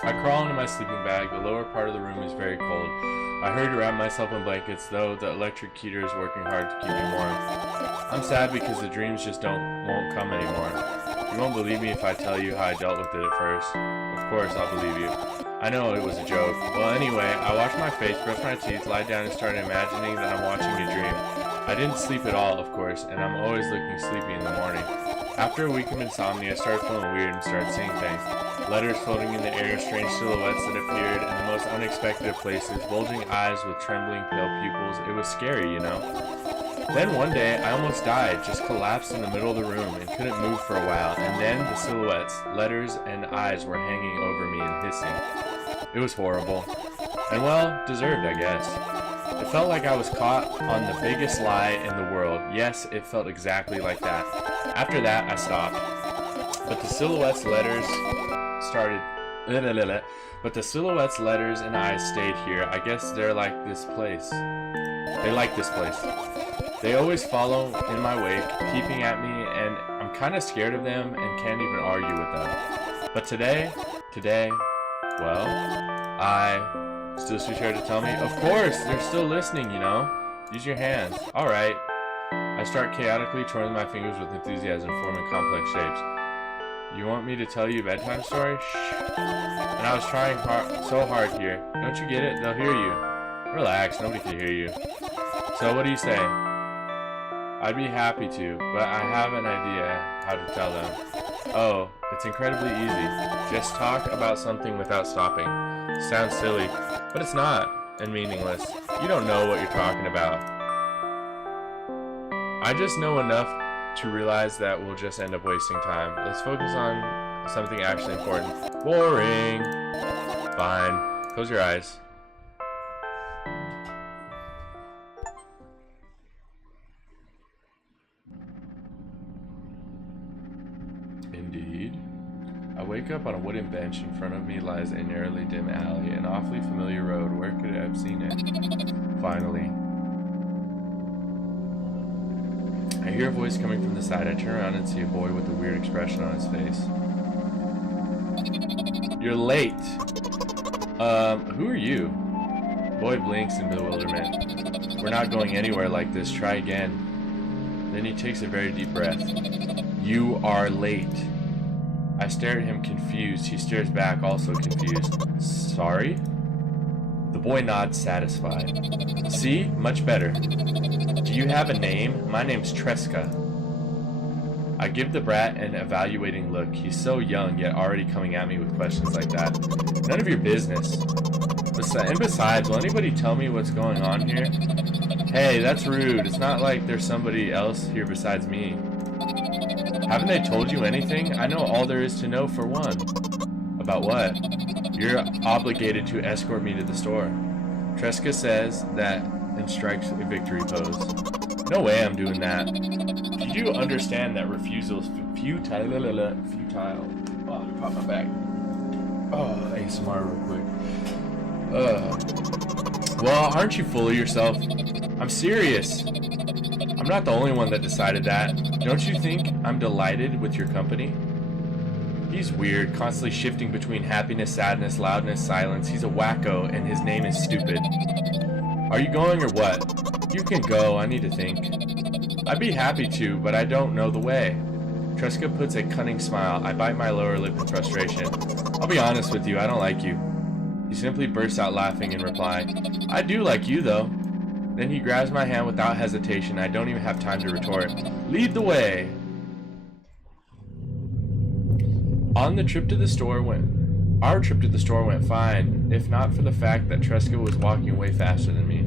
I crawl into my sleeping bag. The lower part of the room is very cold. I hurry to wrap myself in blankets, though the electric heater is working hard to keep me warm. I'm sad because the dreams just won't come anymore. You won't believe me if I tell you how I dealt with it at first. Of course, I'll believe you. I know it was a joke. Well, anyway, I wash my face, brush my teeth, lie down, and start imagining that I'm watching a dream. I didn't sleep at all, of course, and I'm always looking sleepy in the morning. After a week of insomnia, I started feeling weird and started seeing things. Letters floating in the air, strange silhouettes that appeared in the most unexpected of places, bulging eyes with trembling pale pupils. It was scary, you know. Then one day, I almost died, just collapsed in the middle of the room and couldn't move for a while, and then the silhouettes, letters, and eyes were hanging over me and hissing. It was horrible. And well, deserved, I guess. It felt like I was caught on the biggest lie in the world. Yes, it felt exactly like that. After that, I stopped. But the silhouette's letters started... But the silhouette's letters and eyes stayed here. I guess they're like this place. They like this place. They always follow in my wake, peeping at me, and I'm kind of scared of them and can't even argue with them. But today, well, I still too scared to tell me. Of course, they're still listening, you know. Use your hands. All right. I start chaotically twirling my fingers with enthusiasm, forming complex shapes. You want me to tell you a bedtime story? Shh. And I was trying so hard here. Don't you get it? They'll hear you. Relax, nobody can hear you. So what do you say? I'd be happy to, but I have an idea how to tell them. Oh, it's incredibly easy. Just talk about something without stopping. Sounds silly, but it's not, and meaningless. You don't know what you're talking about. I just know enough to realize that we'll just end up wasting time. Let's focus on something actually important. Boring. Fine. Close your eyes. Indeed. I wake up on a wooden bench. In front of me lies a narrowly dim alley, an awfully familiar road. Where could I have seen it? Finally. I hear a voice coming from the side. I turn around and see a boy with a weird expression on his face. You're late. Who are you? The boy blinks in bewilderment. We're not going anywhere like this. Try again. Then he takes a very deep breath. You are late. I stare at him confused. He stares back, also confused. Sorry? The boy nods, satisfied. See? Much better. Do you have a name? My name's Tresca. I give the brat an evaluating look. He's so young, yet already coming at me with questions like that. None of your business. And besides, will anybody tell me what's going on here? Hey, that's rude. It's not like there's somebody else here besides me. Haven't they told you anything? I know all there is to know for one. About what? You're obligated to escort me to the store. Tresca says that and strikes a victory pose. No way I'm doing that. Did you understand that refusal is futile? Futile. Oh, let me pop my back. Oh, ASMR real quick. Well, aren't you full of yourself? I'm serious. I'm not the only one that decided that. Don't you think I'm delighted with your company? He's weird, constantly shifting between happiness, sadness, loudness, silence. He's a wacko, and his name is stupid. Are you going or what? You can go, I need to think. I'd be happy to, but I don't know the way. Tresca puts a cunning smile. I bite my lower lip in frustration. I'll be honest with you, I don't like you. He simply bursts out laughing in reply. I do like you, though. Then he grabs my hand without hesitation. I don't even have time to retort. Lead the way. Our trip to the store went fine, if not for the fact that Tresca was walking way faster than me.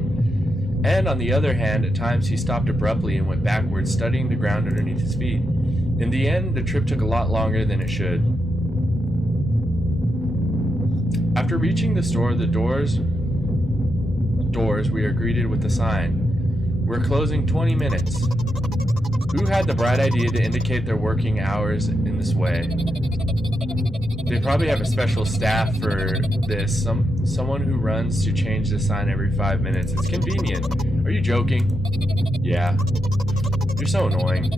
And on the other hand, at times he stopped abruptly and went backwards, studying the ground underneath his feet. In the end, the trip took a lot longer than it should. After reaching the store, we are greeted with a sign. We're closing 20 minutes. Who had the bright idea to indicate their working hours in this way? They probably have a special staff for this. Someone who runs to change the sign every 5 minutes. It's convenient. Are you joking? Yeah. You're so annoying.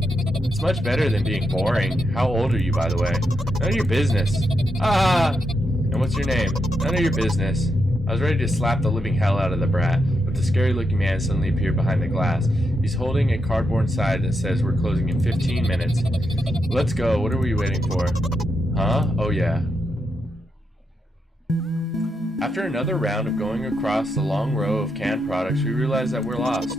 It's much better than being boring. How old are you, by the way? None of your business. Ah! And what's your name? None of your business. I was ready to slap the living hell out of the brat, but the scary-looking man suddenly appeared behind the glass. He's holding a cardboard sign that says we're closing in 15 minutes. Let's go. What are we waiting for? Huh? Oh yeah. After another round of going across the long row of canned products, we realize that we're lost.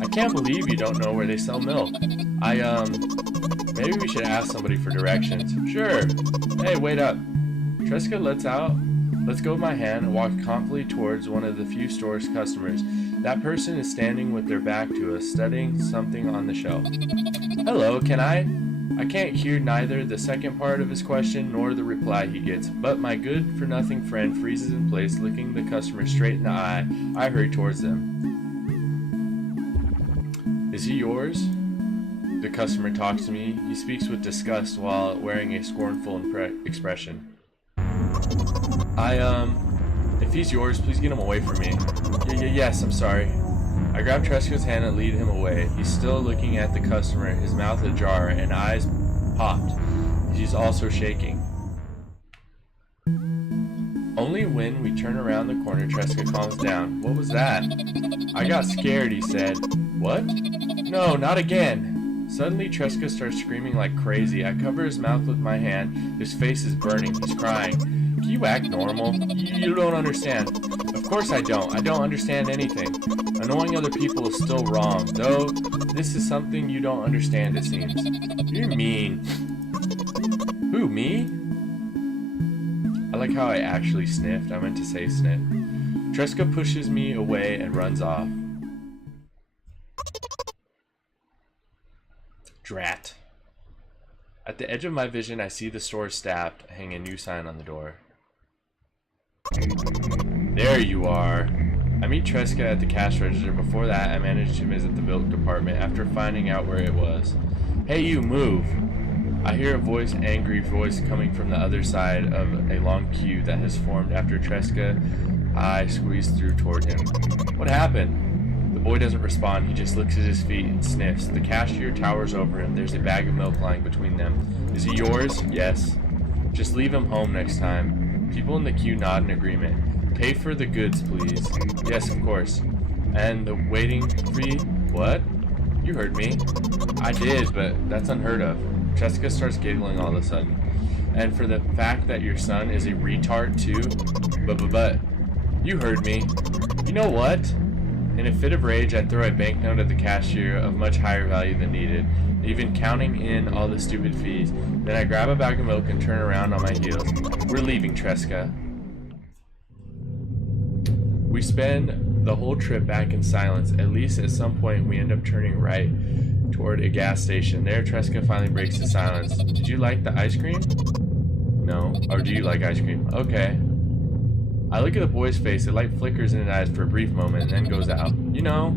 I can't believe you don't know where they sell milk. Maybe we should ask somebody for directions. Sure. Hey, wait up. Tresca lets go of my hand and walks confidently towards one of the few store's customers. That person is standing with their back to us, studying something on the shelf. Hello, can I? I can't hear neither the second part of his question nor the reply he gets, but my good-for-nothing friend freezes in place, looking the customer straight in the eye. I hurry towards them. Is he yours? The customer talks to me. He speaks with disgust while wearing a scornful expression. If he's yours, please get him away from me. Yes, I'm sorry. I grab Tresco's hand and lead him away. He's still looking at the customer, his mouth ajar and eyes popped. He's also shaking. Only when we turn around the corner, Tresca calms down. What was that? I got scared, he said. What? No, not again. Suddenly, Tresca starts screaming like crazy. I cover his mouth with my hand. His face is burning. He's crying. Can you act normal? You don't understand. Of course I don't. I don't understand anything. Annoying other people is still wrong, though this is something you don't understand, it seems. You're mean. Who, me? I like how I actually sniffed. I meant to say sniff. Tresca pushes me away and runs off. Drat. At the edge of my vision, I see the store staffed, hang a new sign on the door. There you are. I meet Tresca at the cash register. Before that, I managed to visit the milk department after finding out where it was. Hey, you, move. I hear a voice, angry voice coming from the other side of a long queue that has formed after Tresca. I squeeze through toward him. What happened? The boy doesn't respond. He just looks at his feet and sniffs. The cashier towers over him. There's a bag of milk lying between them. Is he yours? Yes. Just leave him home next time. People in the queue nod in agreement. Pay for the goods, please. Yes, of course. And the waiting fee? What? You heard me. I did, but that's unheard of. Jessica starts giggling all of a sudden. And for the fact that your son is a retard too? But, you heard me. You know what? In a fit of rage, I throw a banknote at the cashier of much higher value than needed, even counting in all the stupid fees. Then I grab a bag of milk and turn around on my heels. We're leaving, Tresca. We spend the whole trip back in silence. At least at some point we end up turning right toward a gas station. There, Tresca finally breaks the silence. Did you like the ice cream? No. Or do you like ice cream? Okay. I look at the boy's face. The light flickers in his eyes for a brief moment and then goes out. You know.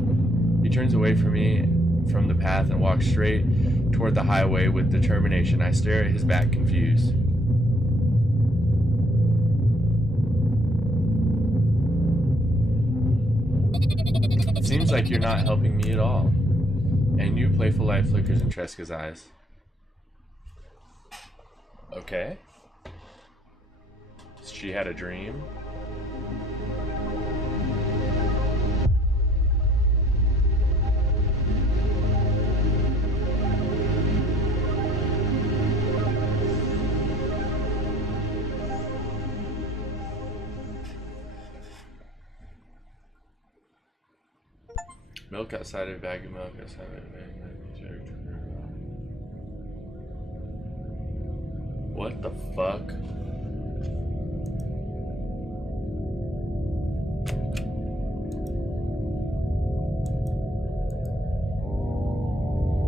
He turns away from me from the path and walks straight toward the highway with determination. I stare at his back, confused. It seems like you're not helping me at all. A new playful light flickers in Tresca's eyes. Okay. She had a dream. Milk outside of a bag of milk outside of a bag of milk. What the fuck?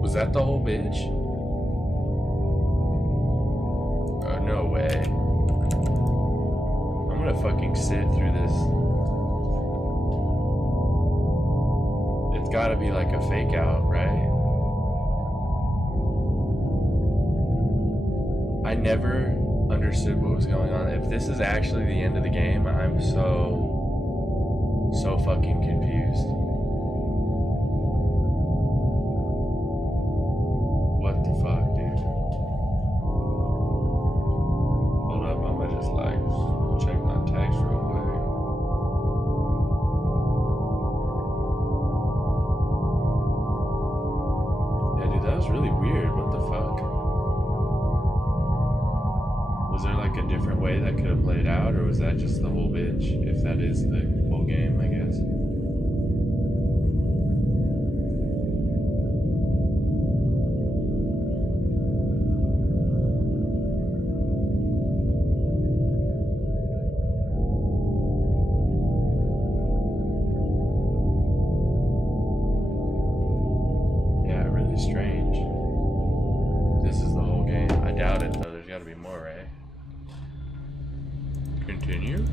Was that the whole bitch? Oh, no way. I'm gonna fucking sit through this. It's gotta be like a fake out, right? I never understood what was going on. If this is actually the end of the game, I'm so fucking confused. What the fuck, dude? Hold up, I'm gonna just like check my text real quick. Yeah, dude, that was really weird. What the fuck? Was there like a different way that could have played out, or was that just the whole bitch? If that is the whole game, I guess. Yeah, really strange. This is the Continue.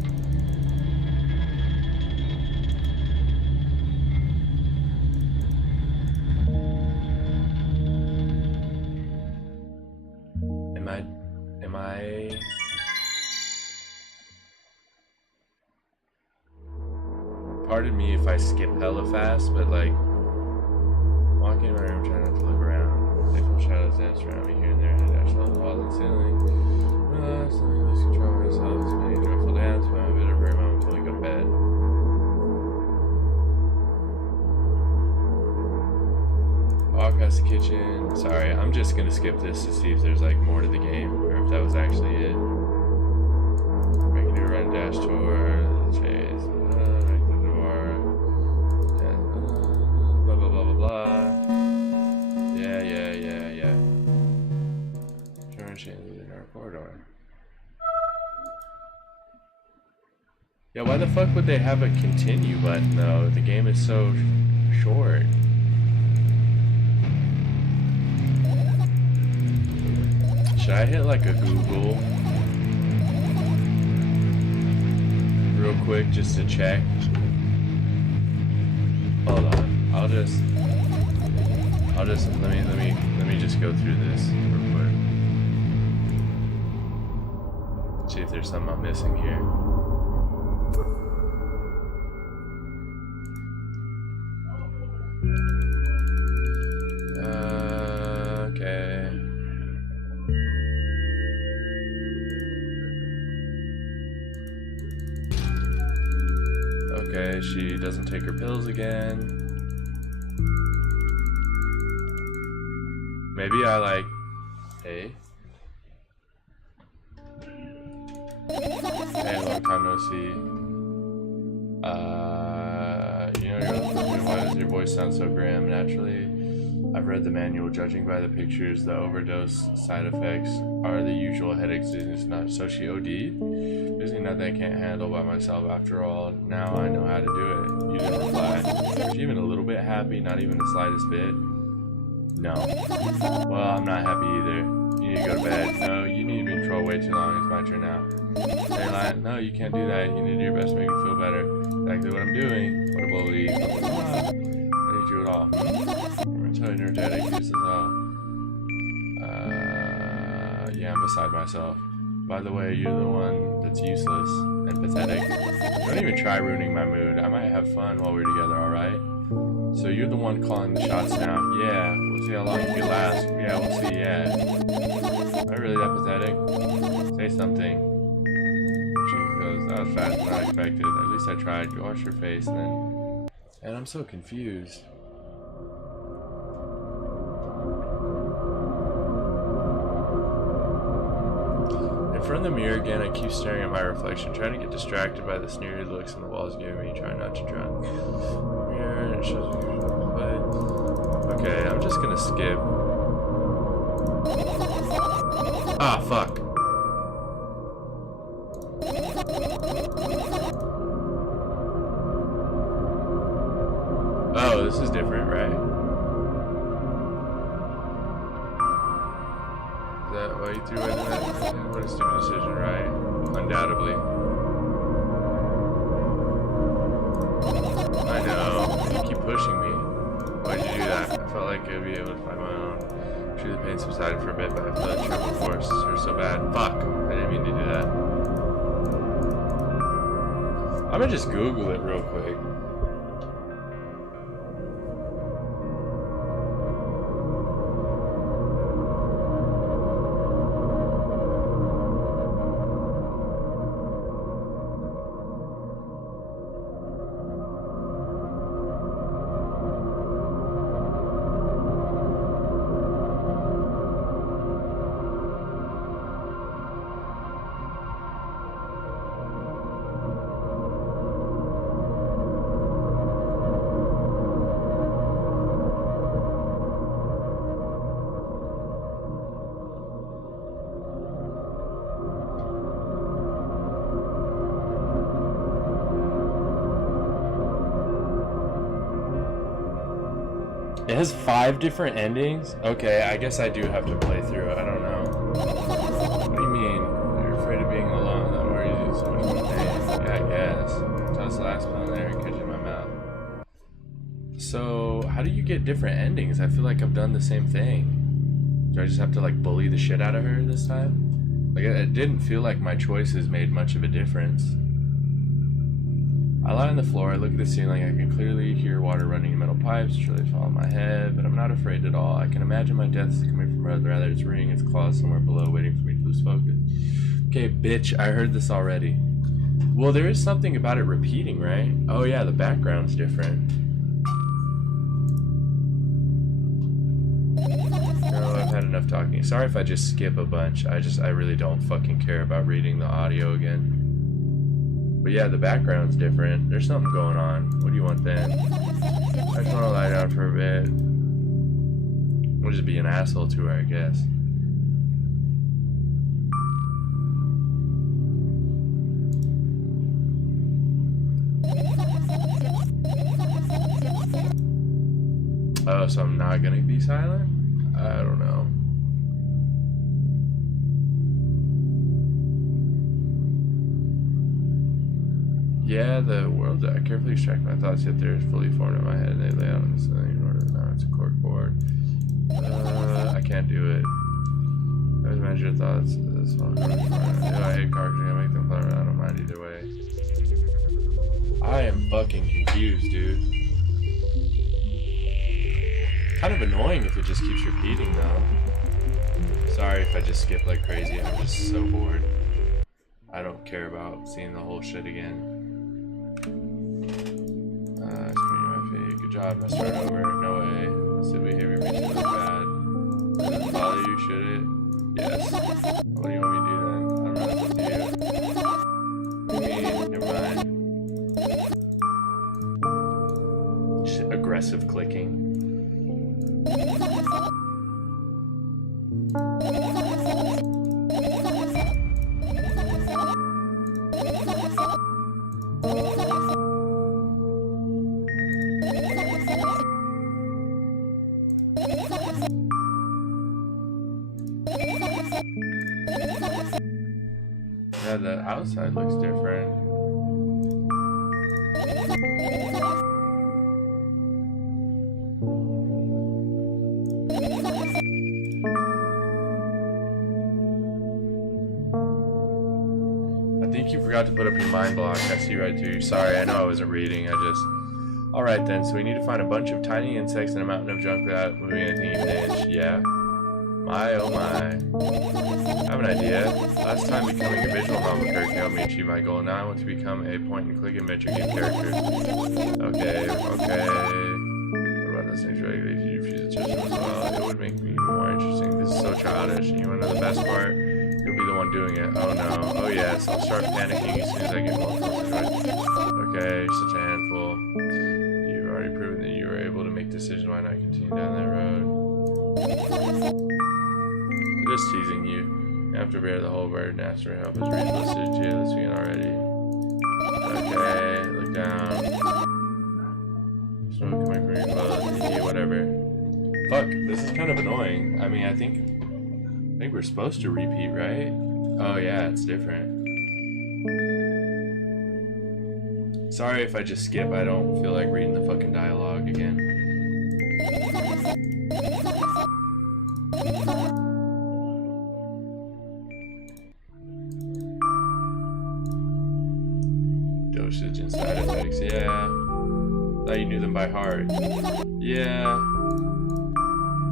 Am I? Pardon me if I skip hella fast, but like, walking in my room trying not to look around. Playful shadows dance around me here and there, and I dash along the walls and ceiling. Slowly lose control of myself. It's many joyful dance, but I'm a bit of a very moment until we go to bed. Walk past the kitchen. Sorry, I'm just gonna skip this to see if there's like more to the game, or if that was actually it. Making a run dash toward the chase. Right to the door. Blah blah blah blah blah. Yeah. Trying to change in our corridor. Yeah, why the fuck would they have a continue button though? The game is so short. Should I hit like a Google real quick just to check? Hold on. I'll just let me just go through this real quick. See if there's something I'm missing here. Okay. Okay, she doesn't take her pills again. Maybe I like... Hey? Hey, long time no see. Why does your voice sound so grim? Naturally, I've read the manual. Judging by the pictures, the overdose side effects are the usual headaches. It's not. So she OD'd? There's nothing I can't handle by myself. After all, now I know how to do it. You didn't reply. Was she even a little bit happy? Not even the slightest bit? No. Well, I'm not happy either. You need to go to bed. No, you need to be in control way too long. It's my turn now. Daylight. No, you can't do that. You need to do your best to make me feel better. Exactly what I'm doing. What a bully. I need you at all. I'm so energetic. This is all. Yeah, I'm beside myself. By the way, you're the one that's useless and pathetic. Don't even try ruining my mood. I might have fun while we're together, alright? So you're the one calling the shots now. Yeah, we'll see how long you can last. Yeah, we'll see, yeah. Am I really that pathetic? Say something. She goes, that was faster than I expected. At least I tried. Go wash your face and then... And I'm so confused. In front of the mirror again, I keep staring at my reflection, trying to get distracted by the sneery looks on the walls giving me, trying not to drown. Mirror, it shows me but... Okay, I'm just gonna skip. Ah, fuck. Oh, this is different, right? Is that why you threw it in that? What a stupid decision, right? Undoubtedly. I know. You keep pushing me. Why'd you do that? I felt like I'd be able to find my own. Sure, the pain subsided for a bit, but I feel that trouble force hurt so bad. Fuck. I didn't mean to do that. I'm gonna just Google it real quick. It has 5 different endings? Okay, I guess I do have to play through it. I don't know. What do you mean? You're afraid of being alone? That worries you so much do you get different endings? I feel like I've done the same thing. Do I just have to like bully the shit out of her this time? Like it didn't feel like my choices made much of a difference. I lie on the floor, I look at the ceiling, I can clearly hear water running in metal pipes, surely fall on my head, but I'm not afraid at all. I can imagine my death is coming from Earth, rather it's ringing its claws somewhere below, waiting for me to lose focus. Okay, bitch, I heard this already. Well, there is something about it repeating, right? Oh yeah, the background's different. No, I've had enough talking. Sorry if I just skip a bunch. I really don't fucking care about reading the audio again. But yeah, the background's different. There's something going on. What do you want then? I just want to lie down for a bit. We'll just be an asshole to her, I guess. Oh, so I'm not gonna be silent? I don't know. Yeah, the world. I carefully extract my thoughts, yet they're fully formed in my head, and they lay out on the ceiling in order to balance a cork board. I can't do it. I always manage your thoughts. I hate cards. You're gonna make them float around. I don't mind either way. I am fucking confused, dude. Kind of annoying if it just keeps repeating, though. Sorry if I just skip like crazy. I'm just so bored. I don't care about seeing the whole shit again. Good job, let's start over. No way. Said behavior makes you look bad. Does it bother you, should it? Yes. What do you want me to do then? I don't know what to do. Never mind. Just aggressive clicking. Yeah, the outside looks different. I think you forgot to put up your mind block. I see right through you. Sorry, I know I wasn't reading. Alright then, so we need to find a bunch of tiny insects in a mountain of junk without moving anything even an inch. Yeah? My oh my. I have an idea. Last time becoming a visual novel character helped me achieve my goal. Now I want to become a point-and-click adventure game character. Okay. What about those things regularly? If you refuse to touch them as well, it would make me more interesting. This is so childish. And you want to know the best part? You'll be the one doing it. Oh no. Oh yes. I'll start panicking as soon as I get multiple situations. Okay, you're such a handful. You've already proven that you were able to make decisions. Why not continue down that road? Just teasing you. You have to bear the whole burden. Ask for help is reasonable to you. Let's begin already. Okay, look down. Smoke coming from your clothes. Whatever. Fuck, this is kind of annoying. I mean, I think we're supposed to repeat, right? Oh yeah, it's different. Sorry if I just skip. I don't feel like reading the fucking dialogue again. Dosage and side effects, yeah. Thought you knew them by heart. Yeah.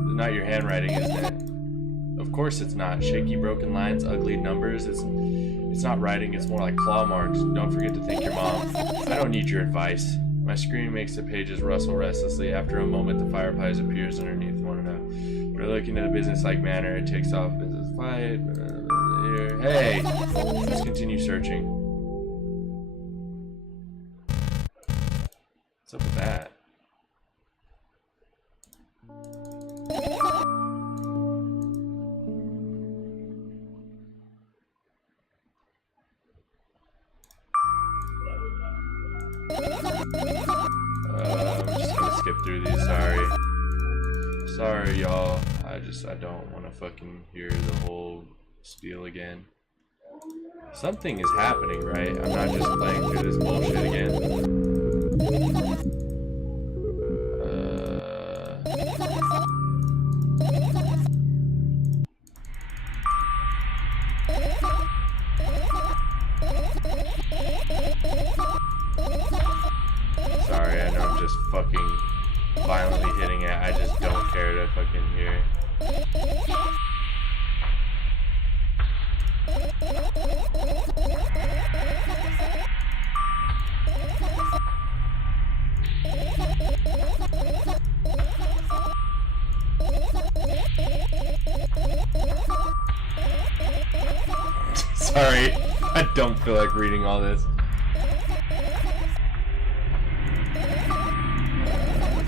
It's not your handwriting, isn't it? Of course it's not. Shaky broken lines, ugly numbers. It's not writing, it's more like claw marks. Don't forget to thank your mom. I don't need your advice. My screen makes the pages rustle restlessly. After a moment, the fireflies appears underneath one another. We're looking at a business-like manner. It takes off business flight. Hey! Let's continue searching. What's up with that? I'm just gonna skip through these, sorry y'all. I don't want to fucking hear the whole spiel again. Something is happening, right? I'm not just playing through this bullshit again. just fucking violently hitting it. I just don't care to fucking hear it. Sorry, I don't feel like reading all this.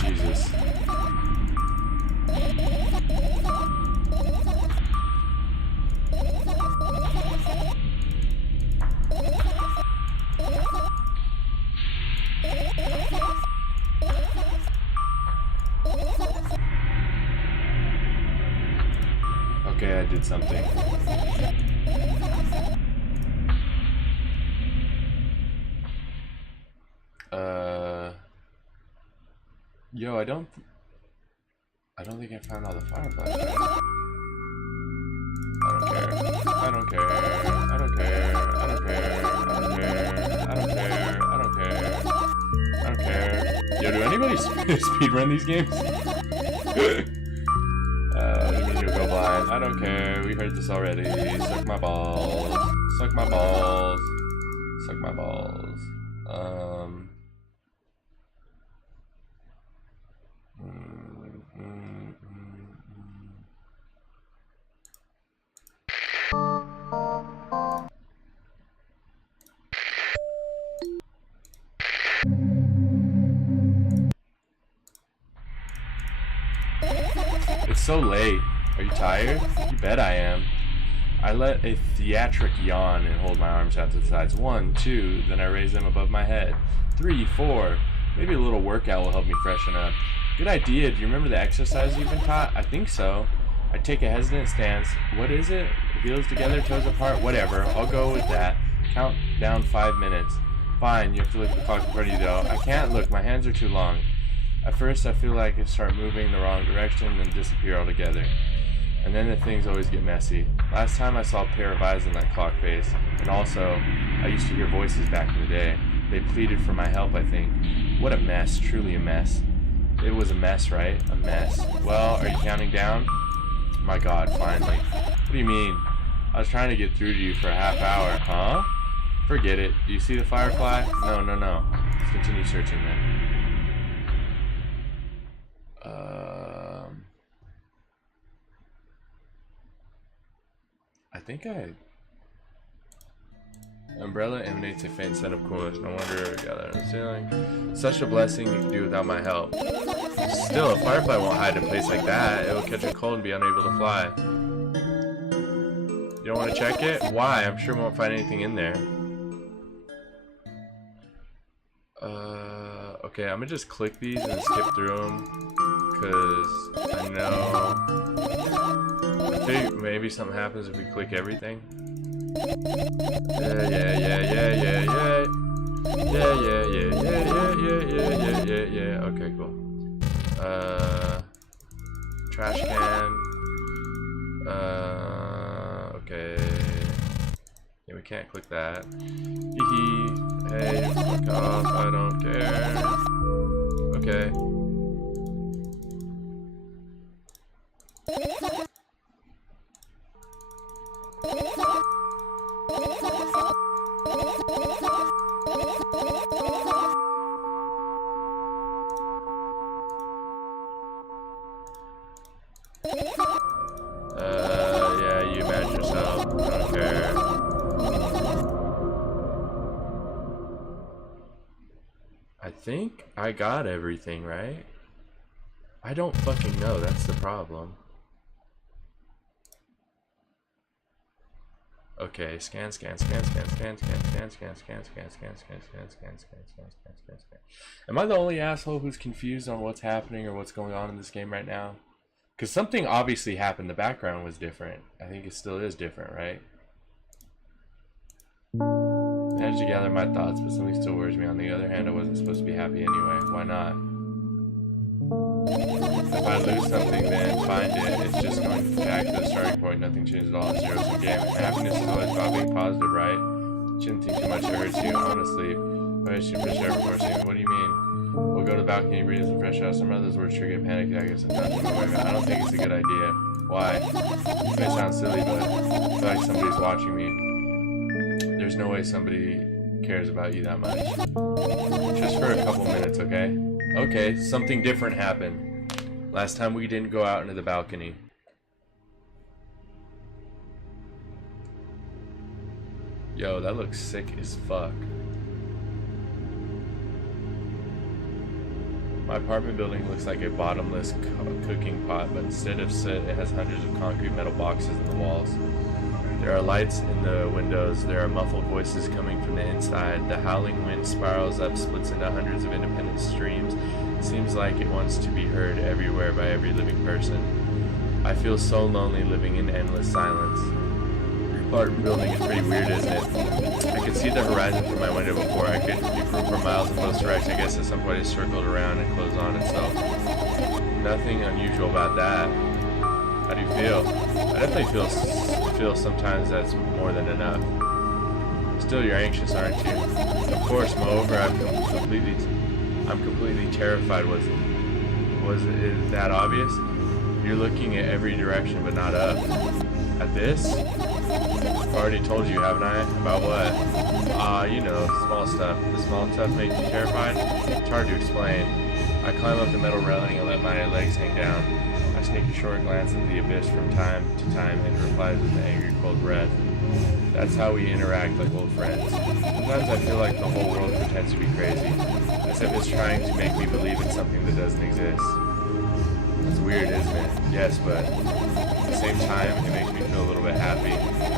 Jesus. Okay, I did something. Yo, I don't think I found all the fireflies. Right? I don't care. I don't care. I don't care. I don't care. I don't care. I don't care. I don't care. I don't care. Yo, do anybody speedrun these games? What do you mean you'll go blind? I don't care. We heard this already. Suck my balls. Suck my balls. Suck my balls. It's so late. Are you tired? You bet I am. I let a theatric yawn and hold my arms out to the sides. 1, 2, then I raise them above my head. 3, 4. Maybe a little workout will help me freshen up. Good idea. Do you remember the exercise you've been taught? I think so. I take a hesitant stance. What is it? Heels together, toes apart? Whatever. I'll go with that. Count down 5 minutes. Fine. You have to look at the clock in front of you, though. I can't look. My hands are too long. At first, I feel like I start moving in the wrong direction, then disappear altogether. And then the things always get messy. Last time I saw a pair of eyes in that clock face. And also, I used to hear voices back in the day. They pleaded for my help, I think. What a mess. Truly a mess. It was a mess, right? A mess. Well, are you counting down? My God, finally. What do you mean? I was trying to get through to you for a half hour. Huh? Forget it. Do you see the firefly? No, no, no. Let's continue searching then. I think Umbrella emanates a faint scent of coolness. No wonder I got that on the ceiling. Such a blessing you can do without my help. Still, a firefly won't hide in a place like that. It will catch a cold and be unable to fly. You don't want to check it? Why? I'm sure we won't find anything in there. Okay, I'm gonna just click these and skip through them. Because I know... I think maybe something happens if we click everything. Yeah. Okay, cool. Trash can. Okay. Yeah, we can't click that. Hee. Hey, fuck off. I don't care. Okay. Yeah, you manage yourself. I don't care. I think I got everything, right? I don't fucking know, that's the problem. Okay, scan. Am I the only asshole who's confused on what's happening or what's going on in this game right now? Because something obviously happened. The background was different. I think it still is different, right? I managed to gather my thoughts, but something still worries me. On the other hand, I wasn't supposed to be happy anyway. Why not? If I lose something, then find it. It's just going back to the starting point. Nothing changes at all. It's zero-sum game. And happiness is always about being positive, right? Shouldn't think too much. It hurts you. I want to sleep. I should push every force. What do you mean? We'll go to the balcony, breathe some fresh air. Some of those words trigger panic attacks and I don't think it's a good idea. Why? It may sound silly, but I feel like somebody's watching me. There's no way somebody cares about you that much. Just for a couple minutes, okay? Okay, something different happened. Last time we didn't go out into the balcony. Yo, that looks sick as fuck. My apartment building looks like a bottomless cooking pot, but instead of soot, it has hundreds of concrete metal boxes in the walls. There are lights in the windows. There are muffled voices coming from the inside. The howling wind spirals up, splits into hundreds of independent streams. It seems like it wants to be heard everywhere by every living person. I feel so lonely living in endless silence. Apartment building is pretty weird, isn't it? I could see the horizon from my window before. I could be for miles in both directions. I guess at some point it circled around and closed on itself. Nothing unusual about that. How do you feel? I definitely feel sometimes that's more than enough. Still, you're anxious, aren't you? Of course. Moreover, I'm completely terrified. Was it that obvious? You're looking at every direction, but not up. At this? I've already told you, haven't I? About what? You know, small stuff. The small stuff makes you terrified? It's hard to explain. I climb up the metal railing and let my legs hang down. I sneak a short glance at the abyss from time to time and replies with an angry, cold breath. That's how we interact like old friends. Sometimes I feel like the whole world pretends to be crazy, as if it's trying to make me believe in something that doesn't exist. It's weird, isn't it? Yes, but at the same time, it makes me feel a little bit happy.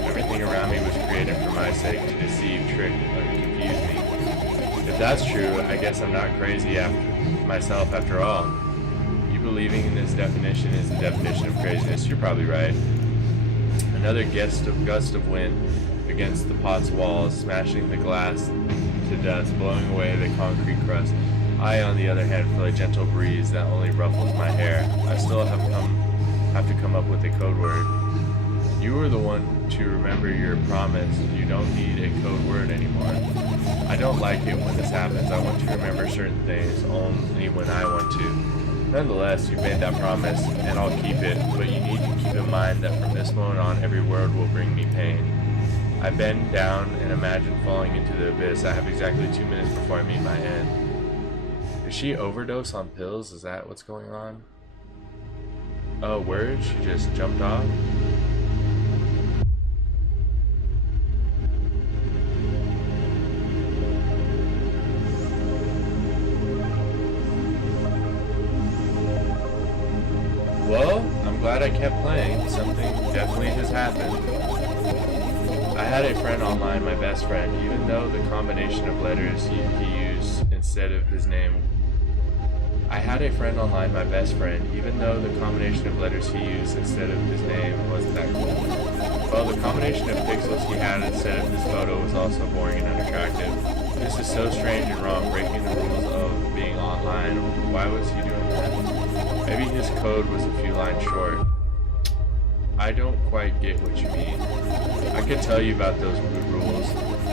Everything around me was created for my sake, to deceive, trick, or confuse me. If that's true, I guess I'm not crazy myself after all. You believing in this definition is the definition of craziness. You're probably right. Another gust of wind against the pot's walls, smashing the glass to dust, blowing away the concrete crust. I, on the other hand, feel a gentle breeze that only ruffles my hair. I still have to come up with a code word. You were the one to remember your promise. You don't need a code word anymore. I don't like it when this happens. I want to remember certain things only when I want to. Nonetheless, you made that promise, and I'll keep it, but you need to keep in mind that from this moment on, every word will bring me pain. I bend down and imagine falling into the abyss. I have exactly 2 minutes before I meet my end. Did she overdose on pills? Is that what's going on? Oh, word? She just jumped off? Well, I'm glad I kept playing. Something definitely has happened. I had a friend online, my best friend, even though the combination of letters he used instead of his name. I had a friend online, my best friend, even though the combination of letters he used instead of his name wasn't that cool. Well, the combination of pixels he had instead of his photo was also boring and unattractive. This is so strange and wrong, breaking the rules of being online. Why was he doing that? Maybe his code was a few lines short. I don't quite get what you mean. I could tell you about those rules.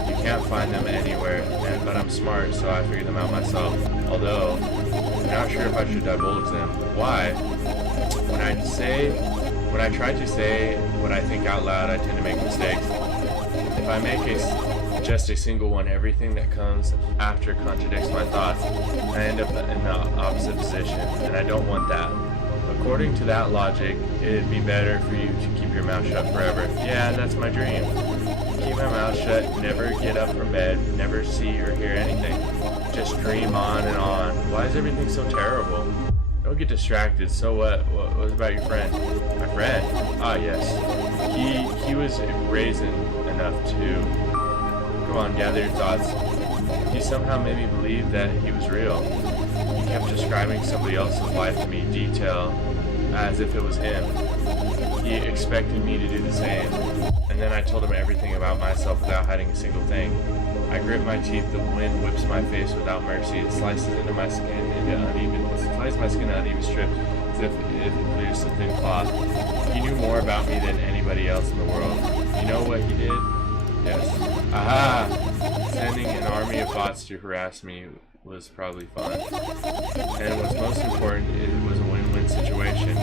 You can't find them anywhere, but I'm smart, so I figured them out myself. Although, I'm not sure if I should divulge them. Why? When I try to say what I think out loud, I tend to make mistakes. If I make just a single one, everything that comes after contradicts my thoughts. I end up in the opposite position, and I don't want that. According to that logic, it'd be better for you to keep your mouth shut forever. Yeah, that's my dream. Keep my mouth shut, never get up from bed, never see or hear anything. Just dream on and on. Why is everything so terrible? Don't get distracted. So what? What about your friend? My friend? Ah, yes. He was brazen enough to... Come on, gather your thoughts. He somehow made me believe that he was real. He kept describing somebody else's life to me, detail, as if it was him. He expected me to do the same. And then I told him everything about myself without hiding a single thing. I grit my teeth, the wind whips my face without mercy. It slices into my skin into uneven strips, as if it pierced a thin cloth. He knew more about me than anybody else in the world. You know what he did? Yes. Aha! sending an army of bots to harass me was probably fun. And what's most important, it was a win-win situation.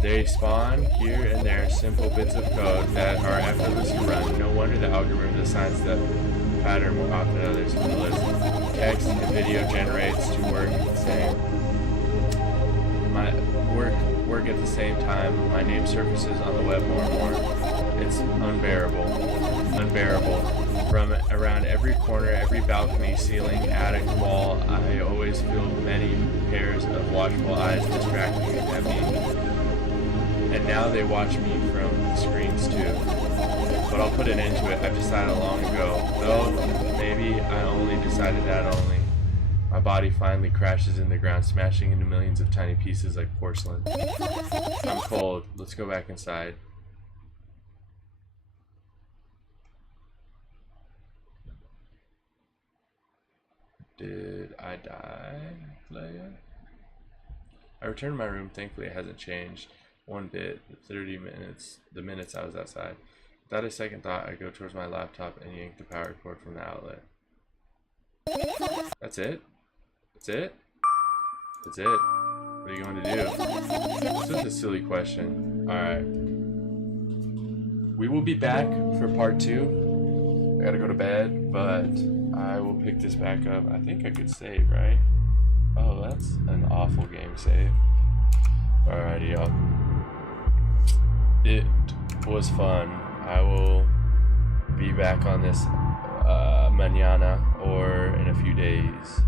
They spawn here and there simple bits of code that are effortless to run. No wonder the algorithm assigns the pattern more often than others from the list. Text and video generates to work at the same. My work at the same time. My name surfaces on the web more and more. It's unbearable. From around every corner, every balcony, ceiling, attic, wall, I always feel many pairs of watchful eyes distracting at me. And now they watch me from the screens too. But I'll put an end to it. I've decided long ago. Though, maybe I only decided that only. My body finally crashes in the ground, smashing into millions of tiny pieces like porcelain. I'm cold. Let's go back inside. Did I die, player? I returned to my room. Thankfully, it hasn't changed one bit. The minutes I was outside. Without a second thought, I go towards my laptop and yank the power cord from the outlet. That's it? That's it? That's it? What are you going to do? This is a silly question. Alright. We will be back for part 2. I gotta go to bed, but I will pick this back up. I think I could save, right? Oh, that's an awful game save. Alrighty, y'all. It was fun. I will be back on this mañana or in a few days.